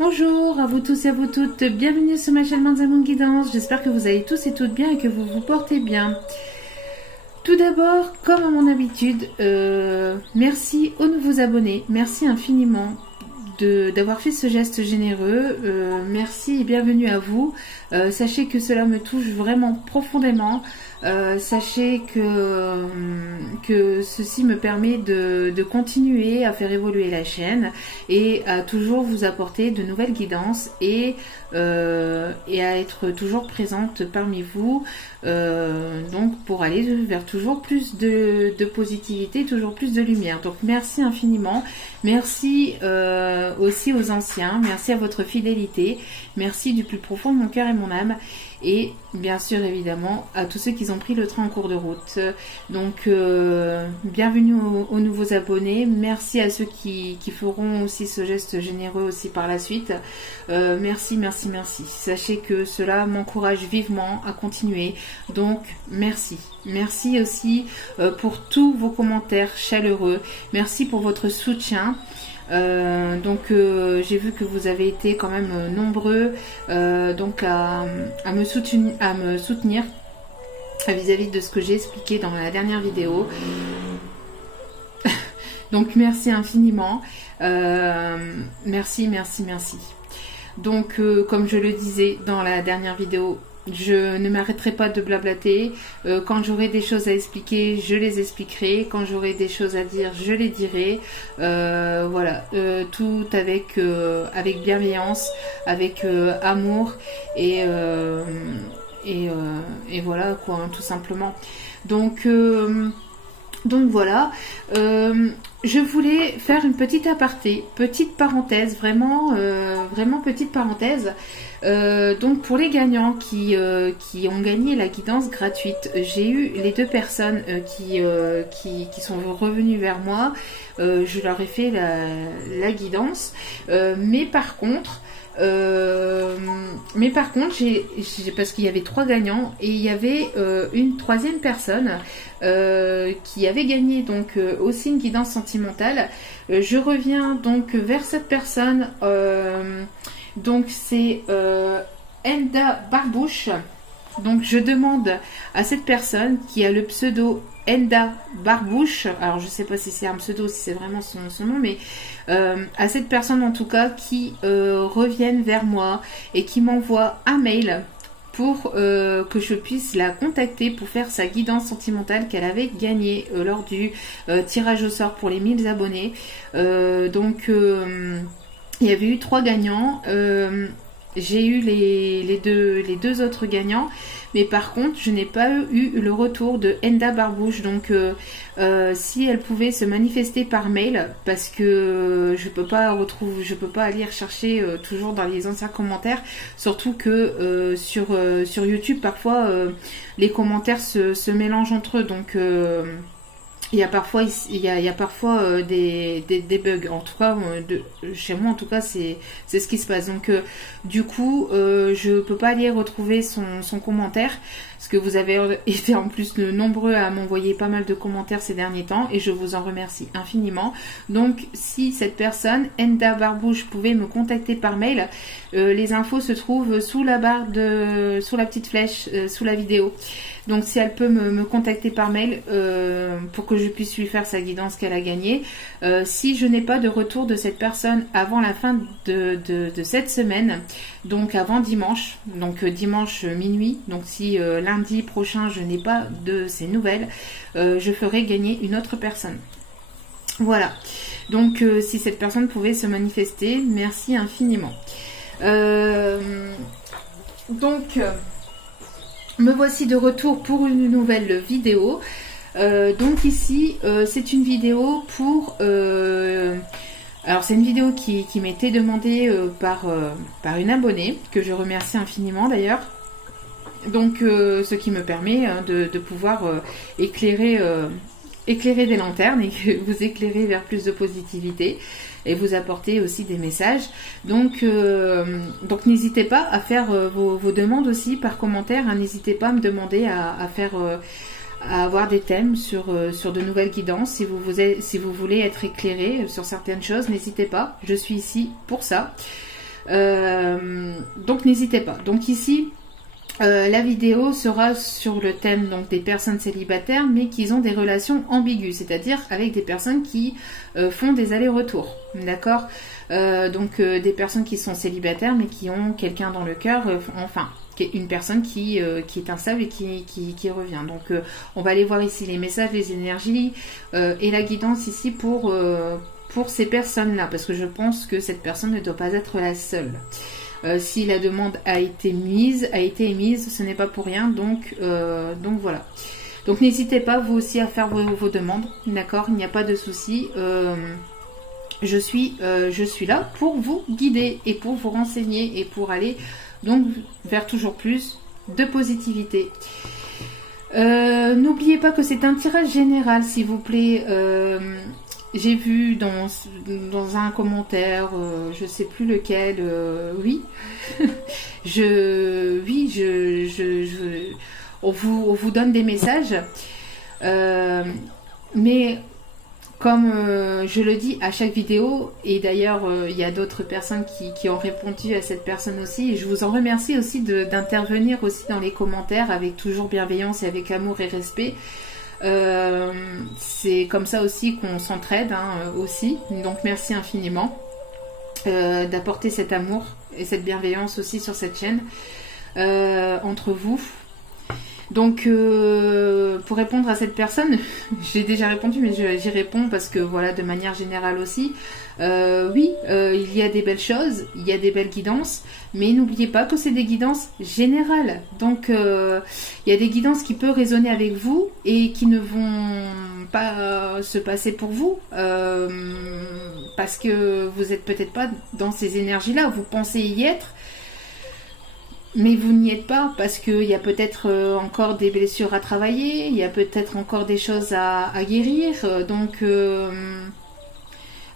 Bonjour à vous tous et à vous toutes, bienvenue sur ma chaîne Manzamon Guidance, j'espère que vous allez tous et toutes bien et que vous vous portez bien. Tout d'abord, comme à mon habitude, merci aux nouveaux abonnés, merci infiniment d'avoir fait ce geste généreux, merci et bienvenue à vous. Sachez que cela me touche vraiment profondément, sachez que ceci me permet de continuer à faire évoluer la chaîne et à toujours vous apporter de nouvelles guidances et à être toujours présente parmi vous, donc pour aller vers toujours plus de positivité, toujours plus de lumière. Donc merci infiniment, merci aussi aux anciens, merci à votre fidélité, merci du plus profond de mon cœur et mon âme, et bien sûr évidemment à tous ceux qui ont pris le train en cours de route. Donc bienvenue aux nouveaux abonnés, merci à ceux qui feront aussi ce geste généreux aussi par la suite. Merci, merci, merci. Sachez que cela m'encourage vivement à continuer, donc merci. Merci aussi pour tous vos commentaires chaleureux, merci pour votre soutien. J'ai vu que vous avez été quand même nombreux donc à me soutenir vis-à-vis de ce que j'ai expliqué dans la dernière vidéo. Donc merci infiniment, merci, merci, merci. Donc comme je le disais dans la dernière vidéo, je ne m'arrêterai pas de blablater. Quand j'aurai des choses à expliquer, je les expliquerai. Quand j'aurai des choses à dire, je les dirai. Voilà, tout avec bienveillance, avec amour et voilà quoi, hein, tout simplement. Donc voilà, je voulais faire une petite aparté, petite parenthèse, vraiment petite parenthèse. Donc pour les gagnants qui ont gagné la guidance gratuite, j'ai eu les deux personnes qui sont revenues vers moi. Je leur ai fait la guidance, mais par contre parce qu'il y avait 3 gagnants et il y avait une troisième personne qui avait gagné donc aussi une guidance sentimentale. Je reviens donc vers cette personne, donc c'est Enda Barbouche. Donc je demande à cette personne qui a le pseudo Enda Barbouche, alors je sais pas si c'est un pseudo, si c'est vraiment son nom, mais à cette personne en tout cas qui revienne vers moi et qui m'envoie un mail pour que je puisse la contacter pour faire sa guidance sentimentale qu'elle avait gagnée lors du tirage au sort pour les 1000 abonnés. Il y avait eu 3 gagnants. J'ai eu les deux autres gagnants, mais par contre je n'ai pas eu le retour de Enda Barbouche. Donc si elle pouvait se manifester par mail, parce que je peux pas aller rechercher toujours dans les anciens commentaires, surtout que sur YouTube parfois les commentaires se mélangent entre eux, donc il y a parfois des bugs. En tout cas, chez moi, en tout cas, c'est ce qui se passe. Donc, du coup, je peux pas aller retrouver son commentaire, parce que vous avez été en plus nombreux à m'envoyer pas mal de commentaires ces derniers temps, et je vous en remercie infiniment. Donc, si cette personne, Enda Barbouche, pouvait me contacter par mail, les infos se trouvent sous la barre sous la petite flèche, sous la vidéo. Donc si elle peut me contacter par mail pour que je puisse lui faire sa guidance qu'elle a gagnée. Si je n'ai pas de retour de cette personne avant la fin de cette semaine, donc avant dimanche, donc dimanche minuit, donc si lundi prochain je n'ai pas de ces nouvelles, je ferai gagner une autre personne. Voilà, donc si cette personne pouvait se manifester, merci infiniment. Me voici de retour pour une nouvelle vidéo. Donc ici, c'est une vidéo pour... alors c'est une vidéo qui m'était demandée par une abonnée, que je remercie infiniment d'ailleurs. Donc ce qui me permet de pouvoir éclairer des lanternes et vous éclairer vers plus de positivité et vous apporter aussi des messages. Donc n'hésitez pas à faire vos demandes aussi par commentaire, hein. N'hésitez pas à me demander à avoir des thèmes sur de nouvelles guidances. Si vous voulez être éclairé sur certaines choses, n'hésitez pas, je suis ici pour ça. Donc n'hésitez pas. Donc ici, la vidéo sera sur le thème donc des personnes célibataires, mais qui ont des relations ambiguës, c'est-à-dire avec des personnes qui font des allers-retours, d'accord. Donc des personnes qui sont célibataires, mais qui ont quelqu'un dans le cœur, enfin une personne qui est instable et qui revient. Donc on va aller voir ici les messages, les énergies et la guidance ici pour ces personnes-là, parce que je pense que cette personne ne doit pas être la seule. Si la demande a été émise, ce n'est pas pour rien, donc voilà. Donc n'hésitez pas vous aussi à faire vos demandes, d'accord, il n'y a pas de souci. Je suis là pour vous guider et pour vous renseigner et pour aller donc vers toujours plus de positivité. N'oubliez pas que c'est un tirage général, s'il vous plaît. J'ai vu dans un commentaire, je sais plus lequel, oui, on vous donne des messages, mais comme je le dis à chaque vidéo, et d'ailleurs il y a d'autres personnes qui ont répondu à cette personne aussi, et je vous en remercie aussi d'intervenir aussi dans les commentaires avec toujours bienveillance et avec amour et respect. C'est comme ça aussi qu'on s'entraide aussi, donc merci infiniment d'apporter cet amour et cette bienveillance aussi sur cette chaîne entre vous. Donc pour répondre à cette personne, j'ai déjà répondu, mais j'y réponds parce que voilà, de manière générale aussi, oui, il y a des belles choses, il y a des belles guidances, mais n'oubliez pas que c'est des guidances générales. Donc il y a des guidances qui peuvent résonner avec vous et qui ne vont pas se passer pour vous parce que vous n'êtes peut-être pas dans ces énergies-là, vous pensez y être, mais vous n'y êtes pas parce qu'il y a peut-être encore des blessures à travailler, il y a peut-être encore des choses à guérir. Donc,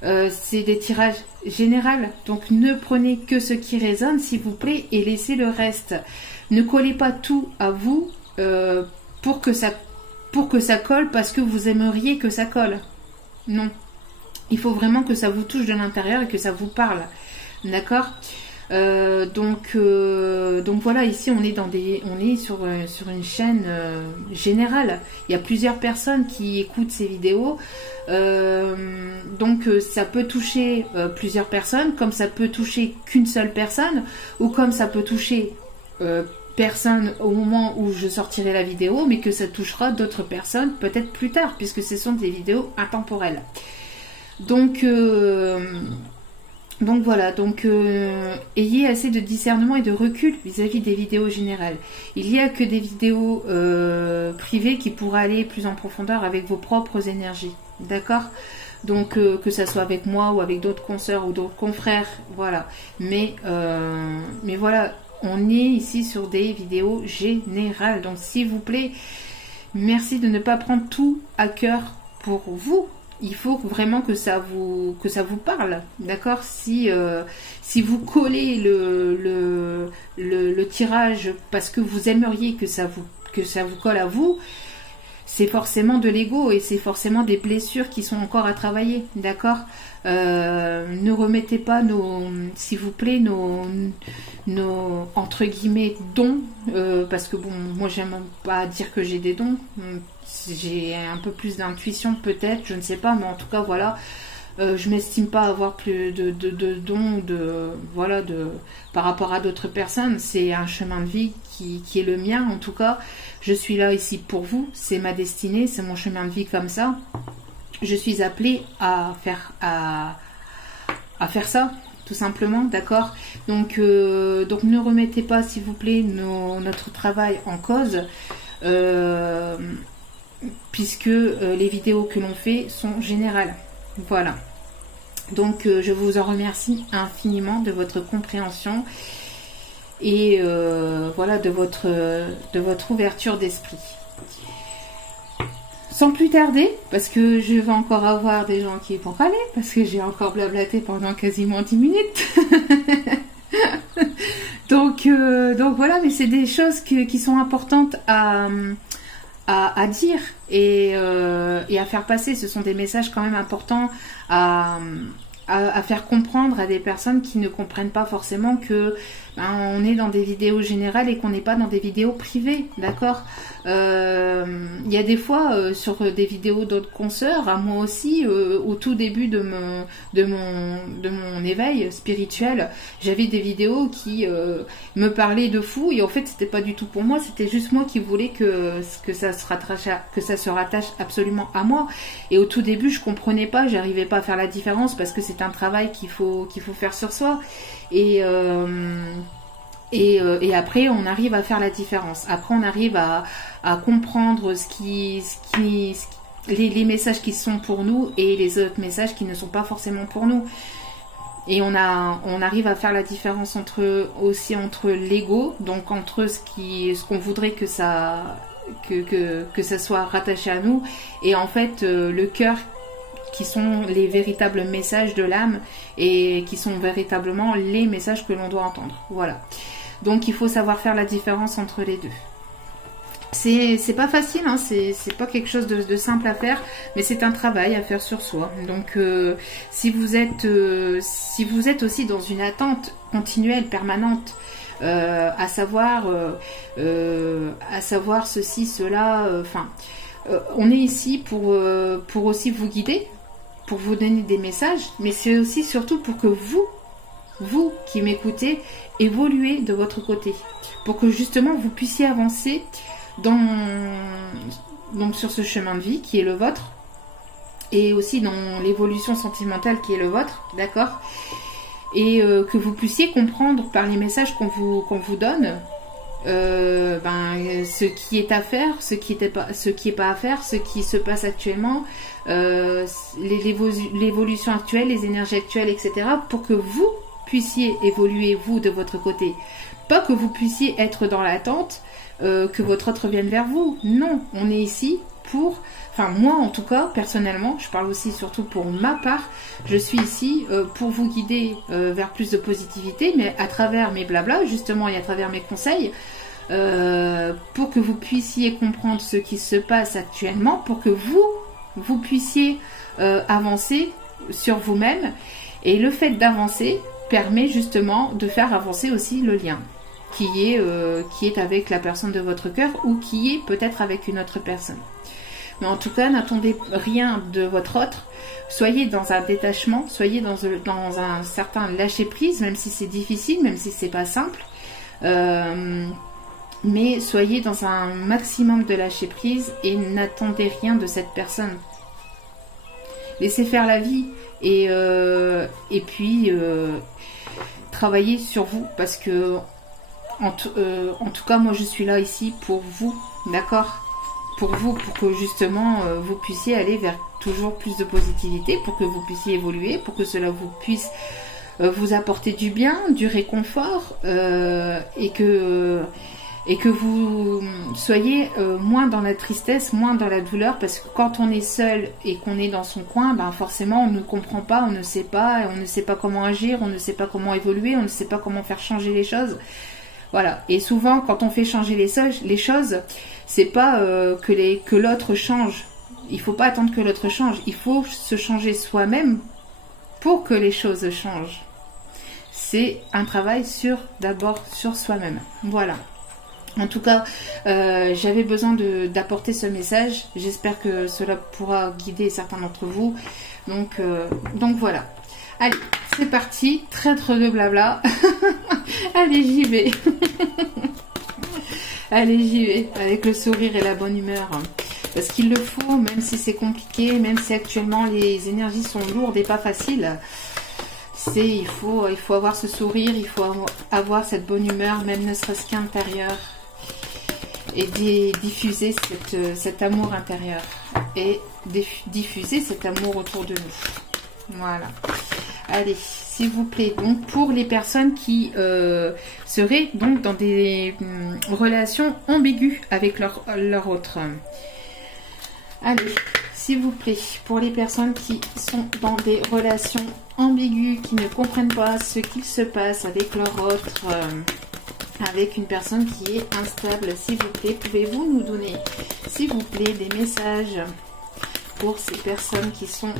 c'est des tirages généraux. Donc, ne prenez que ce qui résonne, s'il vous plaît, et laissez le reste. Ne collez pas tout à vous pour que ça colle parce que vous aimeriez que ça colle. Non. Il faut vraiment que ça vous touche de l'intérieur et que ça vous parle. D'accord ? Donc voilà, ici on est sur une chaîne générale. Il y a plusieurs personnes qui écoutent ces vidéos, donc ça peut toucher plusieurs personnes, comme ça peut toucher qu'une seule personne, ou comme ça peut toucher personne au moment où je sortirai la vidéo, mais que ça touchera d'autres personnes peut-être plus tard, puisque ce sont des vidéos intemporelles. Donc voilà, ayez assez de discernement et de recul vis-à-vis des vidéos générales. Il n'y a que des vidéos privées qui pourraient aller plus en profondeur avec vos propres énergies, d'accord? Donc que ça soit avec moi ou avec d'autres consoeurs ou d'autres confrères, voilà. Mais voilà, on est ici sur des vidéos générales. Donc s'il vous plaît, merci de ne pas prendre tout à cœur pour vous. Il faut vraiment que ça vous parle, d'accord? Si vous collez le tirage parce que vous aimeriez que ça vous colle à vous, c'est forcément de l'ego et c'est forcément des blessures qui sont encore à travailler, d'accord? Ne remettez pas s'il vous plaît, nos entre guillemets dons, parce que bon, moi j'aime pas dire que j'ai des dons. J'ai un peu plus d'intuition peut-être, je ne sais pas, mais en tout cas voilà, je m'estime pas avoir plus de dons par rapport à d'autres personnes. C'est un chemin de vie qui est le mien, en tout cas. Je suis là ici pour vous, c'est ma destinée, c'est mon chemin de vie comme ça. Je suis appelée à faire ça, tout simplement, d'accord. Donc ne remettez pas, s'il vous plaît, notre travail en cause. Puisque les vidéos que l'on fait sont générales. Voilà. Donc je vous en remercie infiniment de votre compréhension et voilà, de votre ouverture d'esprit. Sans plus tarder, parce que je vais encore avoir des gens qui vont râler, parce que j'ai encore blablaté pendant quasiment 10 minutes. donc voilà, mais c'est des choses qui sont importantes à dire et à faire passer. Ce sont des messages quand même importants à à faire comprendre à des personnes qui ne comprennent pas forcément que on est dans des vidéos générales et qu'on n'est pas dans des vidéos privées, d'accord. Il y a des fois sur des vidéos d'autres consoeurs, à moi aussi, au tout début de mon éveil spirituel, j'avais des vidéos qui me parlaient de fou et en fait c'était pas du tout pour moi, c'était juste moi qui voulais que ça se rattache absolument à moi. Et au tout début je comprenais pas, j'arrivais pas à faire la différence parce que c'est un travail qu'il faut faire sur soi. Et après, on arrive à faire la différence. Après, on arrive à comprendre les messages qui sont pour nous et les autres messages qui ne sont pas forcément pour nous. Et on arrive à faire la différence entre l'ego, donc entre ce qu'on voudrait que ça soit rattaché à nous, et en fait le cœur, qui sont les véritables messages de l'âme et qui sont véritablement les messages que l'on doit entendre. Voilà. Donc il faut savoir faire la différence entre les deux. C'est pas facile, hein, c'est pas quelque chose de simple à faire, mais c'est un travail à faire sur soi. Donc si vous êtes aussi dans une attente continuelle, permanente, à savoir ceci, cela, on est ici pour aussi vous guider, pour vous donner des messages, mais c'est aussi surtout pour que vous qui m'écoutez, évoluez de votre côté, pour que justement vous puissiez avancer donc sur ce chemin de vie qui est le vôtre, et aussi dans l'évolution sentimentale qui est le vôtre, d'accord, et que vous puissiez comprendre par les messages qu'on vous donne ce qui est à faire, ce qui est pas à faire, ce qui se passe actuellement, l'évolution actuelle, les énergies actuelles, etc., pour que vous puissiez évoluer, vous, de votre côté. Pas que vous puissiez être dans l'attente que votre autre vienne vers vous. Non, on est ici pour... Enfin, moi, en tout cas, personnellement, je parle aussi surtout pour ma part, je suis ici pour vous guider vers plus de positivité, mais à travers mes blablas, justement, et à travers mes conseils, pour que vous puissiez comprendre ce qui se passe actuellement, pour que vous puissiez avancer sur vous-même. Et le fait d'avancer permet justement de faire avancer aussi le lien qui est avec la personne de votre cœur, ou qui est peut-être avec une autre personne. Mais en tout cas, n'attendez rien de votre autre. Soyez dans un détachement, soyez dans un certain lâcher-prise, même si c'est difficile, même si c'est pas simple. Mais soyez dans un maximum de lâcher-prise et n'attendez rien de cette personne. Laissez faire la vie et puis travaillez sur vous, parce que en tout cas, moi je suis là ici pour vous, d'accord ? Pour vous, pour que justement vous puissiez aller vers toujours plus de positivité, pour que vous puissiez évoluer, pour que cela vous puisse vous apporter du bien, du réconfort, et que vous soyez moins dans la tristesse, moins dans la douleur, parce que quand on est seul et qu'on est dans son coin, ben forcément on ne comprend pas, on ne sait pas comment agir, on ne sait pas comment évoluer, on ne sait pas comment faire changer les choses. Voilà. Et souvent, quand on fait changer les choses, c'est pas que l'autre change. Il faut pas attendre que l'autre change. Il faut se changer soi-même pour que les choses changent. C'est un travail d'abord sur soi-même. Voilà. En tout cas, j'avais besoin d'apporter ce message. J'espère que cela pourra guider certains d'entre vous. Donc voilà. Allez, c'est parti. Traître de blabla. Allez, j'y vais. Allez, j'y vais. Avec le sourire et la bonne humeur. Parce qu'il le faut, même si c'est compliqué, même si actuellement les énergies sont lourdes et pas faciles. Il faut avoir ce sourire, il faut avoir cette bonne humeur, même ne serait-ce qu'intérieur. Et diffuser cet amour intérieur. Et diffuser cet amour autour de nous. Voilà. Allez, s'il vous plaît, donc pour les personnes qui seraient donc dans des relations ambiguës avec leur autre. Allez, s'il vous plaît, pour les personnes qui sont dans des relations ambiguës, qui ne comprennent pas ce qu'il se passe avec leur autre, avec une personne qui est instable, s'il vous plaît, pouvez-vous nous donner, s'il vous plaît, des messages pour ces personnes qui sont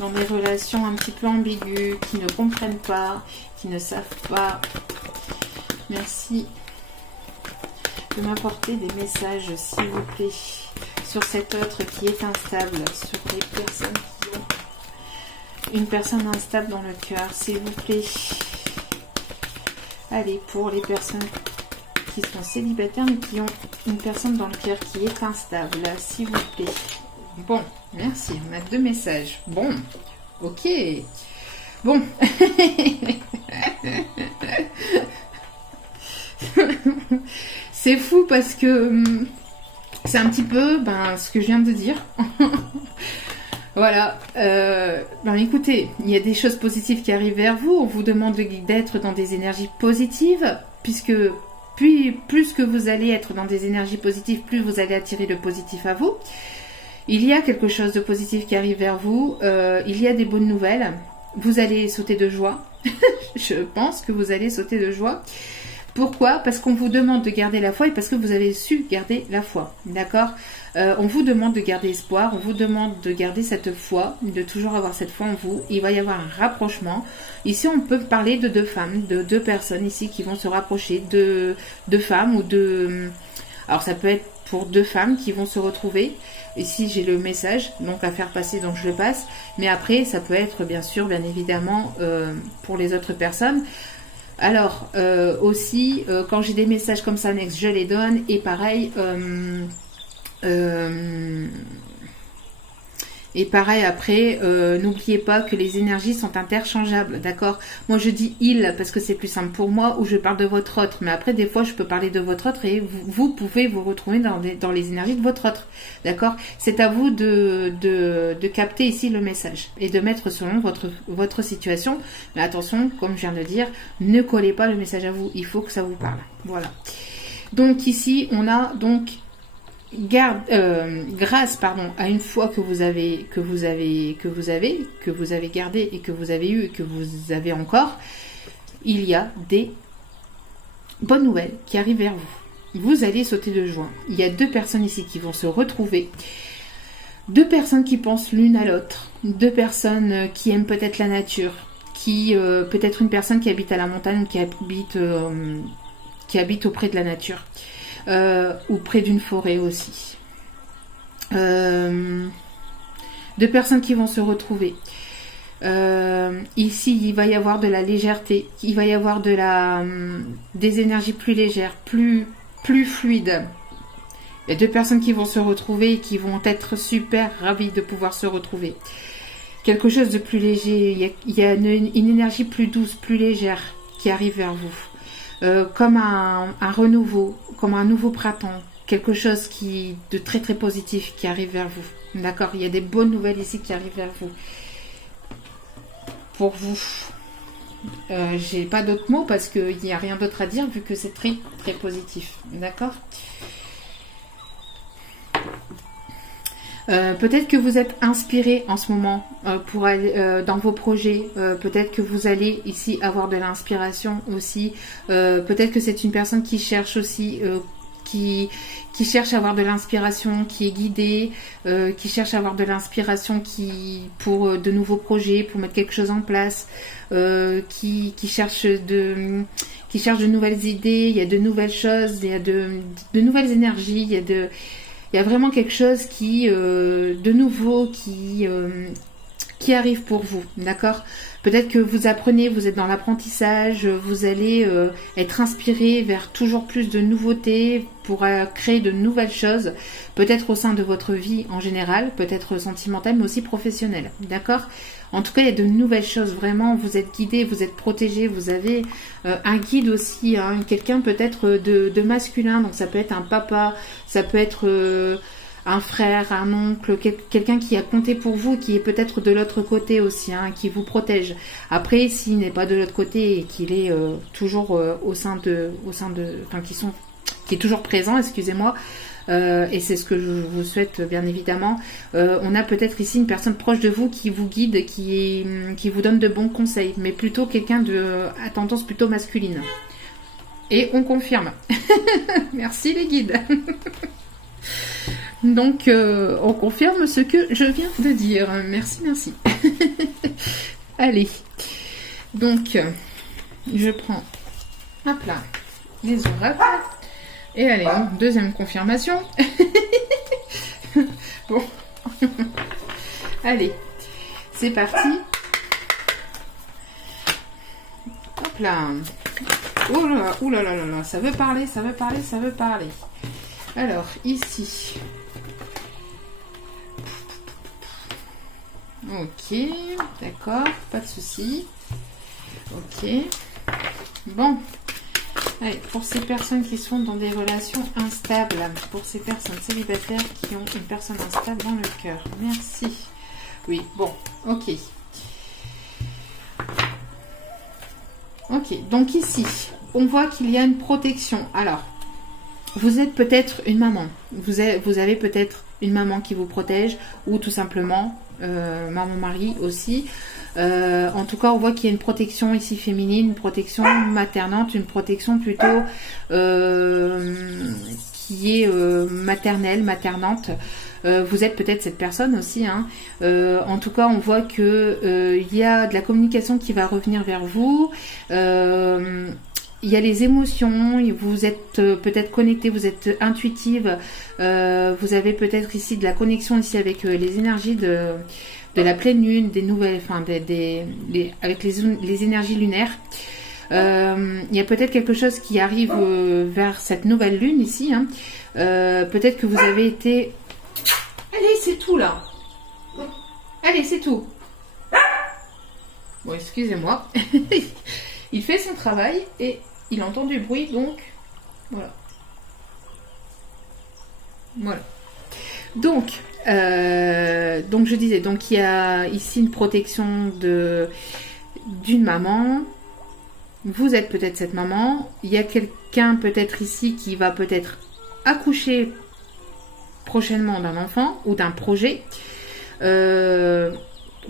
dans des relations un petit peu ambiguës, qui ne comprennent pas, qui ne savent pas. Merci de m'apporter des messages, s'il vous plaît, sur cet autre qui est instable, sur les personnes qui ont une personne instable dans le cœur, s'il vous plaît. Allez, pour les personnes qui sont célibataires mais qui ont une personne dans le cœur qui est instable, s'il vous plaît. Bon, merci, on a 2 messages. Bon, ok. Bon. C'est fou parce que c'est un petit peu ce que je viens de dire. Voilà. Écoutez, il y a des choses positives qui arrivent vers vous. On vous demande d'être dans des énergies positives, puisque plus que vous allez être dans des énergies positives, plus vous allez attirer le positif à vous. Il y a quelque chose de positif qui arrive vers vous. Il y a des bonnes nouvelles. Vous allez sauter de joie. Je pense que vous allez sauter de joie. Pourquoi? Parce qu'on vous demande de garder la foi et parce que vous avez su garder la foi. D'accord? On vous demande de garder espoir, on vous demande de garder cette foi, de toujours avoir cette foi en vous. Il va y avoir un rapprochement. Ici, on peut parler de 2 femmes, de 2 personnes ici qui vont se rapprocher, de femmes ou de... Alors, ça peut être pour 2 femmes qui vont se retrouver. Ici, j'ai le message, donc à faire passer, donc je le passe. Mais après, ça peut être, bien sûr, bien évidemment, pour les autres personnes. Alors, aussi, quand j'ai des messages comme ça, Next, je les donne. Et pareil, après, n'oubliez pas que les énergies sont interchangeables, d'accord? Moi, je dis il parce que c'est plus simple pour moi, ou je parle de votre autre. Mais après, des fois, je peux parler de votre autre et vous pouvez vous retrouver dans les énergies de votre autre, d'accord? C'est à vous de capter ici le message et de mettre selon votre situation. Mais attention, comme je viens de dire, ne collez pas le message à vous. Il faut que ça vous parle. Voilà. Donc ici, on a donc... grâce à une foi que vous avez gardée et que vous avez eu et que vous avez encore, il y a des bonnes nouvelles qui arrivent vers vous. Vous allez sauter de joie. Il y a 2 personnes ici qui vont se retrouver. 2 personnes qui pensent l'une à l'autre. 2 personnes qui aiment peut-être la nature. Peut-être une personne qui habite à la montagne ou qui habite auprès de la nature. Ou près d'une forêt aussi. 2 personnes qui vont se retrouver. Ici, il va y avoir de la légèreté. Il va y avoir des énergies plus légères, plus fluides. Il y a 2 personnes qui vont se retrouver et qui vont être super ravies de pouvoir se retrouver. Quelque chose de plus léger. Il y a une énergie plus douce, plus légère qui arrive vers vous. Comme un renouveau, comme un nouveau printemps, quelque chose de très très positif qui arrive vers vous. D'accord? Il y a des bonnes nouvelles ici qui arrivent vers vous. Pour vous. J'ai pas d'autres mots parce qu'il n'y a rien d'autre à dire vu que c'est très très positif. D'accord? Peut-être que vous êtes inspiré en ce moment pour aller dans vos projets. Peut-être que vous allez ici avoir de l'inspiration aussi. Peut-être que c'est une personne qui cherche aussi, qui cherche à avoir de l'inspiration, qui est guidée, qui cherche à avoir de l'inspiration pour de nouveaux projets, pour mettre quelque chose en place, qui cherche de nouvelles idées. Il y a de nouvelles choses, il y a de nouvelles énergies, il y a vraiment quelque chose de nouveau qui arrive pour vous, d'accord? Peut-être que vous apprenez, vous êtes dans l'apprentissage, vous allez être inspiré vers toujours plus de nouveautés pour créer de nouvelles choses, peut-être au sein de votre vie en général, peut-être sentimentale, mais aussi professionnelle, d'accord? En tout cas, il y a de nouvelles choses, vraiment, vous êtes guidé, vous êtes protégé, vous avez un guide aussi, hein, quelqu'un peut-être de masculin, donc ça peut être un papa, ça peut être un frère, un oncle, quelqu'un qui a compté pour vous, qui est peut-être de l'autre côté aussi, hein, qui vous protège. Après, s'il n'est pas de l'autre côté et qu'il est toujours qui est toujours présent, excusez-moi, et c'est ce que je vous souhaite bien évidemment. On a peut-être ici une personne proche de vous qui vous guide, qui vous donne de bons conseils, mais plutôt quelqu'un à tendance plutôt masculine. Et on confirme. Merci les guides. Donc, on confirme ce que je viens de dire. Merci, merci. Allez. Donc, je prends, hop là, les oracles. Et allez, deuxième confirmation. Bon. Allez, c'est parti. Hop là. Oh là, ouh là là là là, ça veut parler, ça veut parler, ça veut parler. Alors, ici. Ok, d'accord, pas de souci. Ok. Bon. Allez, pour ces personnes qui sont dans des relations instables, pour ces personnes célibataires qui ont une personne instable dans le cœur. Merci. Oui, bon, ok. Ok, donc ici, on voit qu'il y a une protection. Alors, vous êtes peut-être une maman. Vous avez peut-être une maman qui vous protège ou tout simplement maman-mari aussi. En tout cas, on voit qu'il y a une protection ici féminine, une protection maternante, une protection plutôt qui est maternelle, maternante. Vous êtes peut-être cette personne aussi. Hein. En tout cas, on voit que il y a de la communication qui va revenir vers vous. Il y a les émotions, vous êtes peut-être connecté, vous êtes intuitive, vous avez peut-être ici de la connexion ici avec les énergies de la pleine lune, des nouvelles, enfin avec les énergies lunaires. Il y a peut-être quelque chose qui arrive vers cette nouvelle lune ici. Hein. Peut-être que vous avez été... Allez, c'est tout là. Allez, c'est tout. Bon, excusez-moi. Il fait son travail et il entend du bruit, donc voilà. Voilà. Donc je disais, donc il y a ici une protection d'une maman. Vous êtes peut-être cette maman. Il y a quelqu'un peut-être ici qui va peut-être accoucher prochainement d'un enfant ou d'un projet.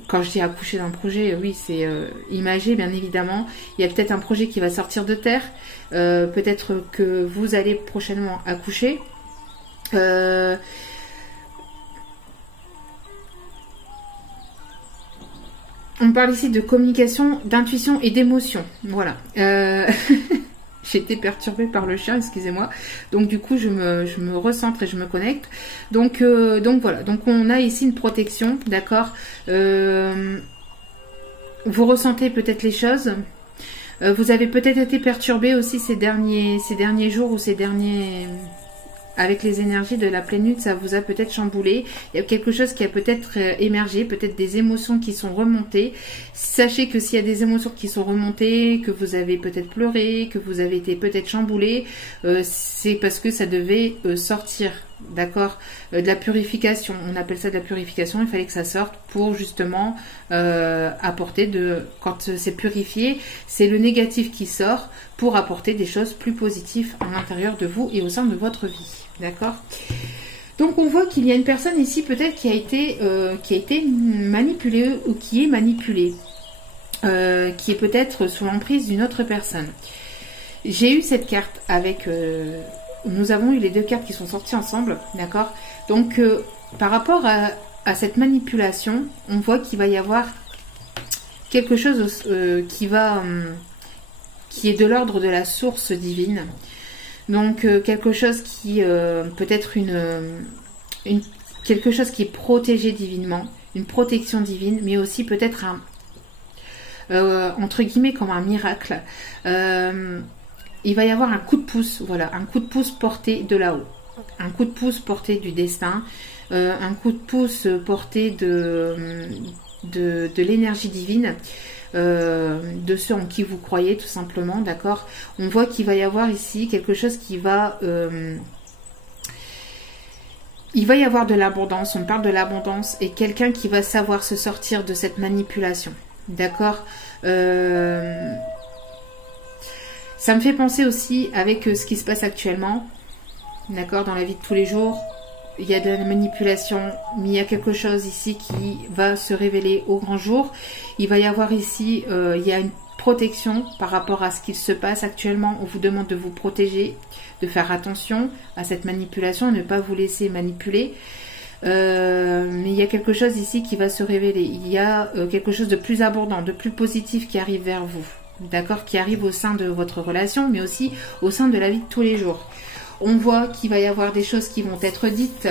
Quand je dis accoucher d'un projet, oui, c'est imagé, bien évidemment. Il y a peut-être un projet qui va sortir de terre. Peut-être que vous allez prochainement accoucher. On parle ici de communication, d'intuition et d'émotion. Voilà. J'ai été perturbée par le chien, excusez-moi. Donc du coup, je me recentre et je me connecte. Donc voilà. Donc on a ici une protection, d'accord. Vous ressentez peut-être les choses. Vous avez peut-être été perturbé aussi ces derniers jours ou ces derniers... Avec les énergies de la pleine lune, ça vous a peut-être chamboulé. Il y a quelque chose qui a peut-être émergé, peut-être des émotions qui sont remontées. Sachez que s'il y a des émotions qui sont remontées, que vous avez peut-être pleuré, que vous avez été peut-être chamboulé, c'est parce que ça devait sortir, d'accord, de la purification. On appelle ça de la purification. Il fallait que ça sorte pour justement apporter quand c'est purifié, c'est le négatif qui sort pour apporter des choses plus positives à l'intérieur de vous et au sein de votre vie. D'accord. Donc on voit qu'il y a une personne ici peut-être qui a été manipulée ou qui est manipulée, qui est peut-être sous l'emprise d'une autre personne. J'ai eu cette carte avec... nous avons eu les deux cartes qui sont sorties ensemble, d'accord. Donc par rapport à cette manipulation, on voit qu'il va y avoir quelque chose qui est de l'ordre de la source divine. Donc quelque chose qui peut-être quelque chose qui est protégé divinement, une protection divine, mais aussi peut-être entre guillemets comme un miracle. Il va y avoir un coup de pouce, voilà, un coup de pouce porté de là-haut, un coup de pouce porté du destin, un coup de pouce porté de l'énergie divine. De ceux en qui vous croyez tout simplement, d'accord. On voit qu'il va y avoir ici quelque chose qui va il va y avoir de l'abondance, on parle de l'abondance et quelqu'un qui va savoir se sortir de cette manipulation, d'accord. Ça me fait penser aussi avec ce qui se passe actuellement, d'accord, dans la vie de tous les jours. Il y a de la manipulation, mais il y a quelque chose ici qui va se révéler au grand jour. Il va y avoir ici, il y a une protection par rapport à ce qu'il se passe actuellement. On vous demande de vous protéger, de faire attention à cette manipulation, ne pas vous laisser manipuler. Mais il y a quelque chose ici qui va se révéler. Il y a quelque chose de plus abondant, de plus positif qui arrive vers vous. D'accord, qui arrive au sein de votre relation, mais aussi au sein de la vie de tous les jours. On voit qu'il va y avoir des choses qui vont être dites.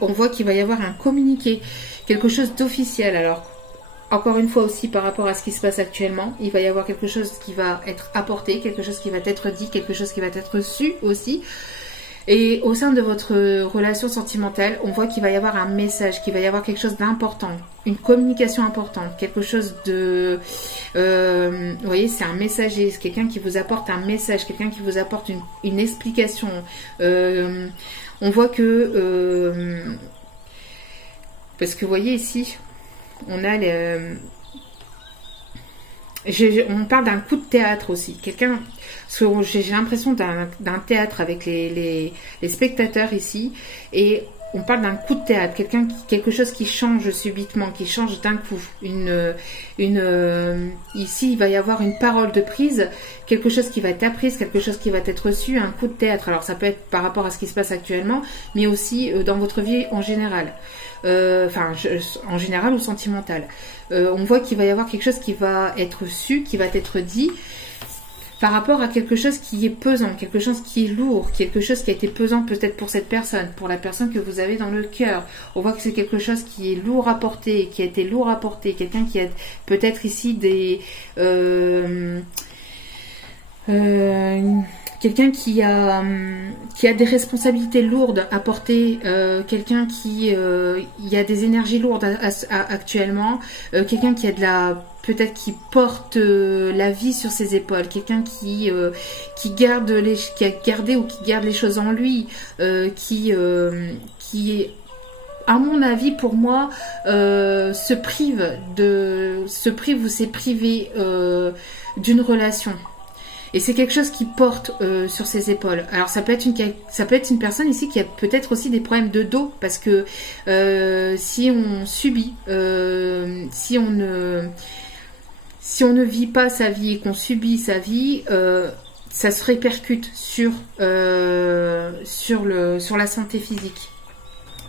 On voit qu'il va y avoir un communiqué, quelque chose d'officiel. Alors, encore une fois aussi par rapport à ce qui se passe actuellement, il va y avoir quelque chose qui va être apporté, quelque chose qui va être dit, quelque chose qui va être su aussi. Et au sein de votre relation sentimentale, on voit qu'il va y avoir un message, qu'il va y avoir quelque chose d'important, une communication importante, quelque chose de... vous voyez, c'est un messager, c'est quelqu'un qui vous apporte un message, quelqu'un qui vous apporte une explication. On voit que... parce que vous voyez ici, on a on parle d'un coup de théâtre aussi. Quelqu'un, j'ai l'impression d'un théâtre avec les spectateurs ici, et on parle d'un coup de théâtre, quelque chose qui change subitement, qui change d'un coup. Ici, il va y avoir une parole de prise, quelque chose qui va être apprise, quelque chose qui va être reçu, un coup de théâtre. Alors ça peut être par rapport à ce qui se passe actuellement, mais aussi dans votre vie en général. En général ou sentimental. On voit qu'il va y avoir quelque chose qui va être su, qui va être dit par rapport à quelque chose qui est pesant, quelque chose qui est lourd, quelque chose qui a été pesant peut-être pour cette personne, pour la personne que vous avez dans le cœur. On voit que c'est quelque chose qui est lourd à porter, qui a été lourd à porter, quelqu'un qui a peut-être ici des... quelqu'un qui a des responsabilités lourdes à porter, quelqu'un qui y a des énergies lourdes actuellement, quelqu'un qui a peut-être qui porte la vie sur ses épaules, quelqu'un qui a gardé ou qui garde les choses en lui, qui à mon avis, pour moi, se prive ou s'est privé d'une relation. Et c'est quelque chose qui porte sur ses épaules. Alors ça peut être une personne ici qui a peut-être aussi des problèmes de dos, parce que si on subit, si on ne vit pas sa vie et qu'on subit sa vie, ça se répercute sur la santé physique.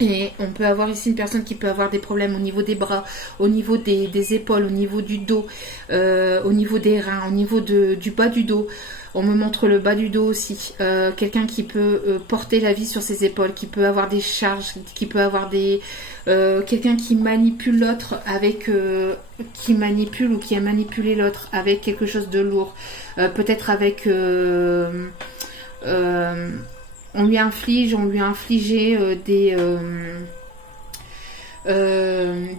Et on peut avoir ici une personne qui peut avoir des problèmes au niveau des bras, au niveau des épaules, au niveau du dos, au niveau des reins, au niveau du bas du dos. On me montre le bas du dos aussi. Quelqu'un qui peut porter la vie sur ses épaules, qui peut avoir des charges, qui peut avoir quelqu'un qui manipule l'autre avec... qui manipule ou qui a manipulé l'autre avec quelque chose de lourd. Peut-être avec... on lui a infligé des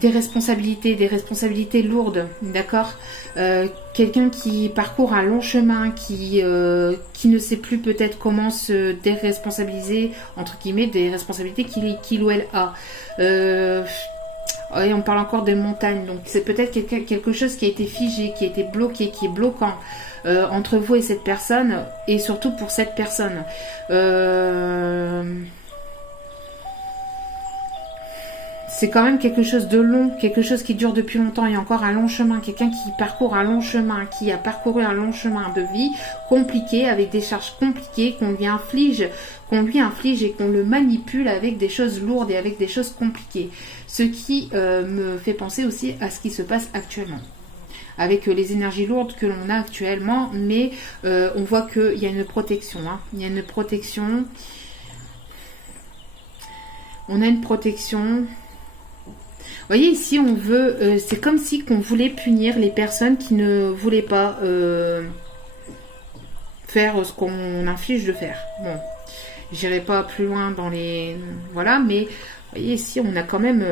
responsabilités lourdes, d'accord. Quelqu'un qui parcourt un long chemin, qui ne sait plus peut-être comment se déresponsabiliser, entre guillemets, des responsabilités qu'il ou elle a. Et on parle encore de montagne, donc c'est peut-être quelque chose qui a été figé, qui a été bloqué, qui est bloquant entre vous et cette personne, et surtout pour cette personne. C'est quand même quelque chose de long, quelque chose qui dure depuis longtemps. Il y a encore un long chemin, quelqu'un qui parcourt un long chemin, qui a parcouru un long chemin de vie compliqué, avec des charges compliquées qu'on lui inflige et qu'on le manipule avec des choses lourdes et avec des choses compliquées. Ce qui me fait penser aussi à ce qui se passe actuellement, avec les énergies lourdes que l'on a actuellement, mais on voit qu'il y a une protection. Il y a une protection. On a une protection. Vous voyez ici, on veut, c'est comme si qu'on voulait punir les personnes qui ne voulaient pas faire ce qu'on inflige de faire. Bon, j'irai pas plus loin dans les... Voilà, mais vous voyez ici, on a quand même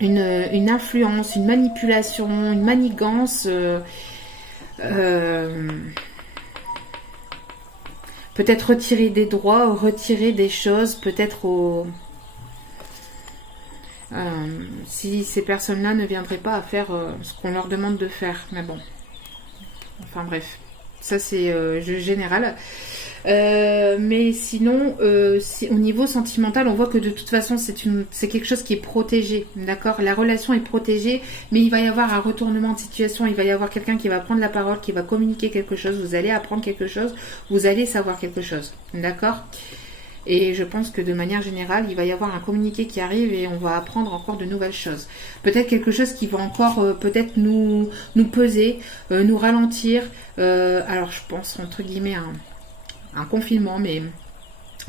une influence, une manipulation, une manigance. Peut-être retirer des droits, retirer des choses, peut-être au... si ces personnes-là ne viendraient pas à faire ce qu'on leur demande de faire. Mais bon. Enfin bref. Ça c'est général. Mais sinon, au niveau sentimental, on voit que de toute façon, c'est quelque chose qui est protégé, d'accord? La relation est protégée, mais il va y avoir un retournement de situation, il va y avoir quelqu'un qui va prendre la parole, qui va communiquer quelque chose, vous allez apprendre quelque chose, vous allez savoir quelque chose, d'accord? Et je pense que de manière générale, il va y avoir un communiqué qui arrive et on va apprendre encore de nouvelles choses. Peut-être quelque chose qui va encore peut-être nous peser, nous ralentir. Alors je pense entre guillemets un confinement, mais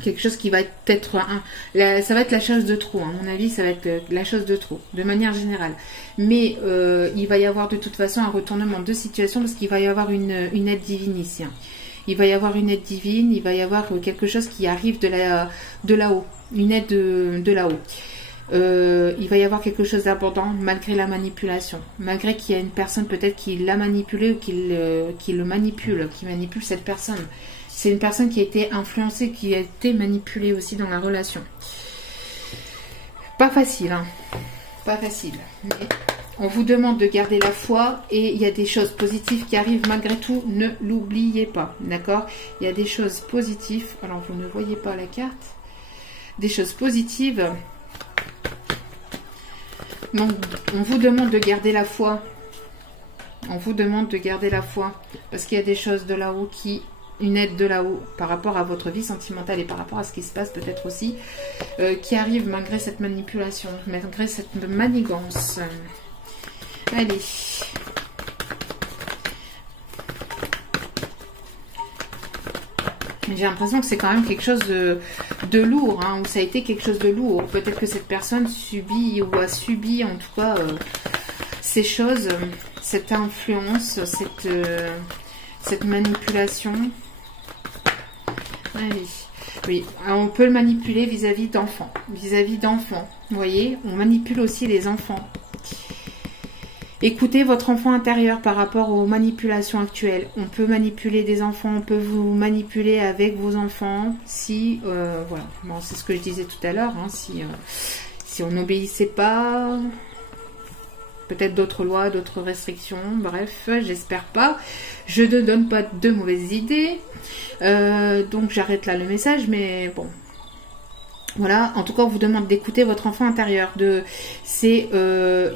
quelque chose qui va être ça va être la chose de trop. À mon avis, ça va être la chose de trop, de manière générale. Mais il va y avoir de toute façon un retournement de situation parce qu'il va y avoir une aide divine ici. Il va y avoir une aide divine, il va y avoir quelque chose qui arrive de là-haut, une aide de là-haut. Il va y avoir quelque chose d'abondant malgré la manipulation, malgré qu'il y a une personne peut-être qui l'a manipulé ou qui le manipule, qui manipule cette personne. C'est une personne qui a été influencée, qui a été manipulée aussi dans la relation. Pas facile, hein. Pas facile. Mais on vous demande de garder la foi et il y a des choses positives qui arrivent malgré tout. Ne l'oubliez pas, d'accord? Il y a des choses positives. Alors, vous ne voyez pas la carte. Des choses positives. Donc, on vous demande de garder la foi. On vous demande de garder la foi parce qu'il y a des choses de là-haut une aide de là-haut par rapport à votre vie sentimentale et par rapport à ce qui se passe peut-être aussi, qui arrive malgré cette manipulation, malgré cette manigance. Allez. J'ai l'impression que c'est quand même quelque chose de lourd, hein, ou ça a été quelque chose de lourd. Peut-être que cette personne subit ou a subi en tout cas ces choses, cette influence, cette manipulation. Allez. Oui, on peut le manipuler vis-à-vis d'enfants. Vis-à-vis d'enfants, vous voyez, on manipule aussi les enfants. Écoutez votre enfant intérieur par rapport aux manipulations actuelles. On peut manipuler des enfants, on peut vous manipuler avec vos enfants si, voilà, bon, c'est ce que je disais tout à l'heure, hein, si on n'obéissait pas, peut-être d'autres lois, d'autres restrictions, bref, j'espère pas. Je ne donne pas de mauvaises idées, donc j'arrête là le message, mais bon. Voilà, en tout cas, on vous demande d'écouter votre enfant intérieur. C'est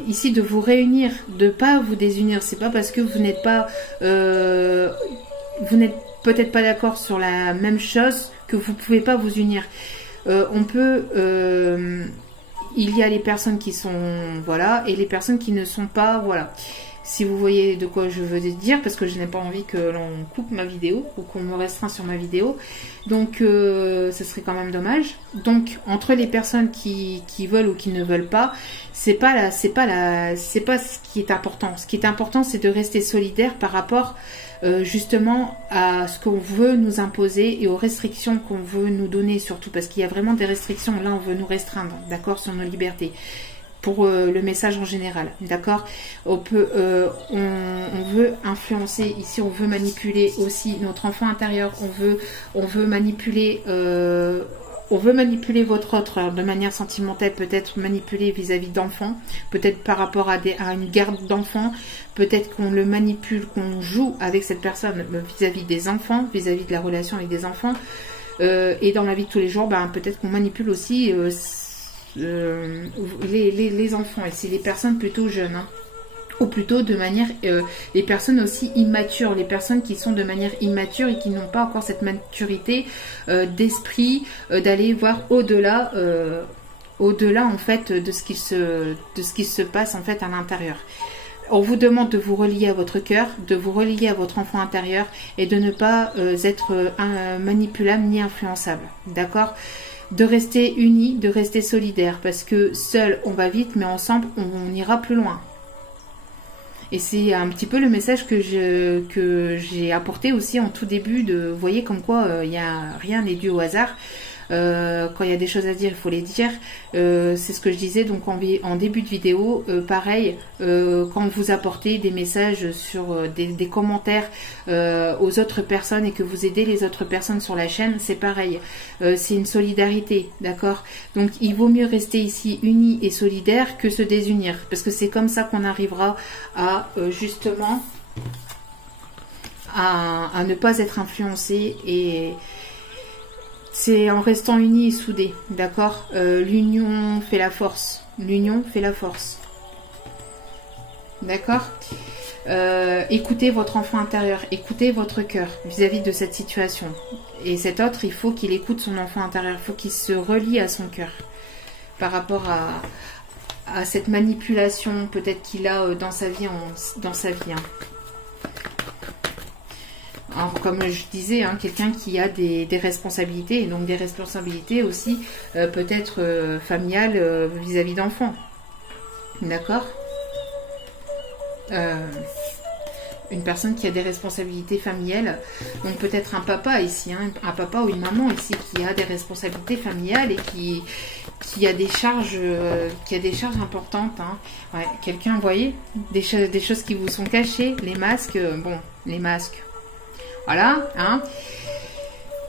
ici de vous réunir, de pas vous désunir. C'est pas parce que vous n'êtes pas, vous n'êtes peut-être pas d'accord sur la même chose que vous pouvez pas vous unir. On peut, il y a les personnes qui sont, voilà, et les personnes qui ne sont pas, voilà. Si vous voyez de quoi je veux dire, parce que je n'ai pas envie que l'on coupe ma vidéo ou qu'on me restreint sur ma vidéo, donc ce serait quand même dommage. Donc entre les personnes qui veulent ou qui ne veulent pas, c'est pas ce qui est important. Ce qui est important, c'est de rester solidaire par rapport justement à ce qu'on veut nous imposer et aux restrictions qu'on veut nous donner, surtout parce qu'il y a vraiment des restrictions. Là, on veut nous restreindre, d'accord, sur nos libertés. Pour le message en général, d'accord. On veut influencer ici, on veut manipuler aussi notre enfant intérieur, on veut manipuler votre autre de manière sentimentale, peut-être manipuler vis-à-vis d'enfants, peut-être par rapport à une garde d'enfants, peut-être qu'on le manipule, qu'on joue avec cette personne vis-à-vis des enfants, vis-à-vis de la relation avec des enfants, et dans la vie de tous les jours, ben, peut-être qu'on manipule aussi les enfants, et c'est les personnes plutôt jeunes, hein. Ou plutôt de manière les personnes aussi immatures, les personnes qui sont de manière immature et qui n'ont pas encore cette maturité d'esprit d'aller voir au-delà en fait de ce qui se passe en fait à l'intérieur. On vous demande de vous relier à votre cœur, de vous relier à votre enfant intérieur et de ne pas être manipulable ni influençable, d'accord? De rester unis, de rester solidaires, parce que seul on va vite, mais ensemble on ira plus loin. Et c'est un petit peu le message que j'ai apporté aussi en tout début, vous voyez comme quoi rien n'est dû au hasard. Quand il y a des choses à dire, il faut les dire. C'est ce que je disais donc en début de vidéo. Pareil, quand vous apportez des messages sur des commentaires aux autres personnes et que vous aidez les autres personnes sur la chaîne, c'est pareil. C'est une solidarité, d'accord? Donc il vaut mieux rester ici unis et solidaires que se désunir, parce que c'est comme ça qu'on arrivera à justement à ne pas être influencé c'est en restant unis et soudés, d'accord? L'union fait la force. L'union fait la force. D'accord? Écoutez votre enfant intérieur, écoutez votre cœur vis-à-vis de cette situation. Et cet autre, il faut qu'il écoute son enfant intérieur, il faut qu'il se relie à son cœur par rapport à cette manipulation peut-être qu'il a dans sa vie. Alors, comme je disais, hein, quelqu'un qui a des responsabilités, et donc des responsabilités aussi peut-être familiales vis-à-vis d'enfants. D'accord? Une personne qui a des responsabilités familiales, donc peut-être un papa ici, hein, un papa ou une maman ici qui a des responsabilités familiales et qui a des charges, importantes. Hein. Ouais, quelqu'un, vous voyez, des choses qui vous sont cachées, les masques, bon, les masques, voilà. Hein.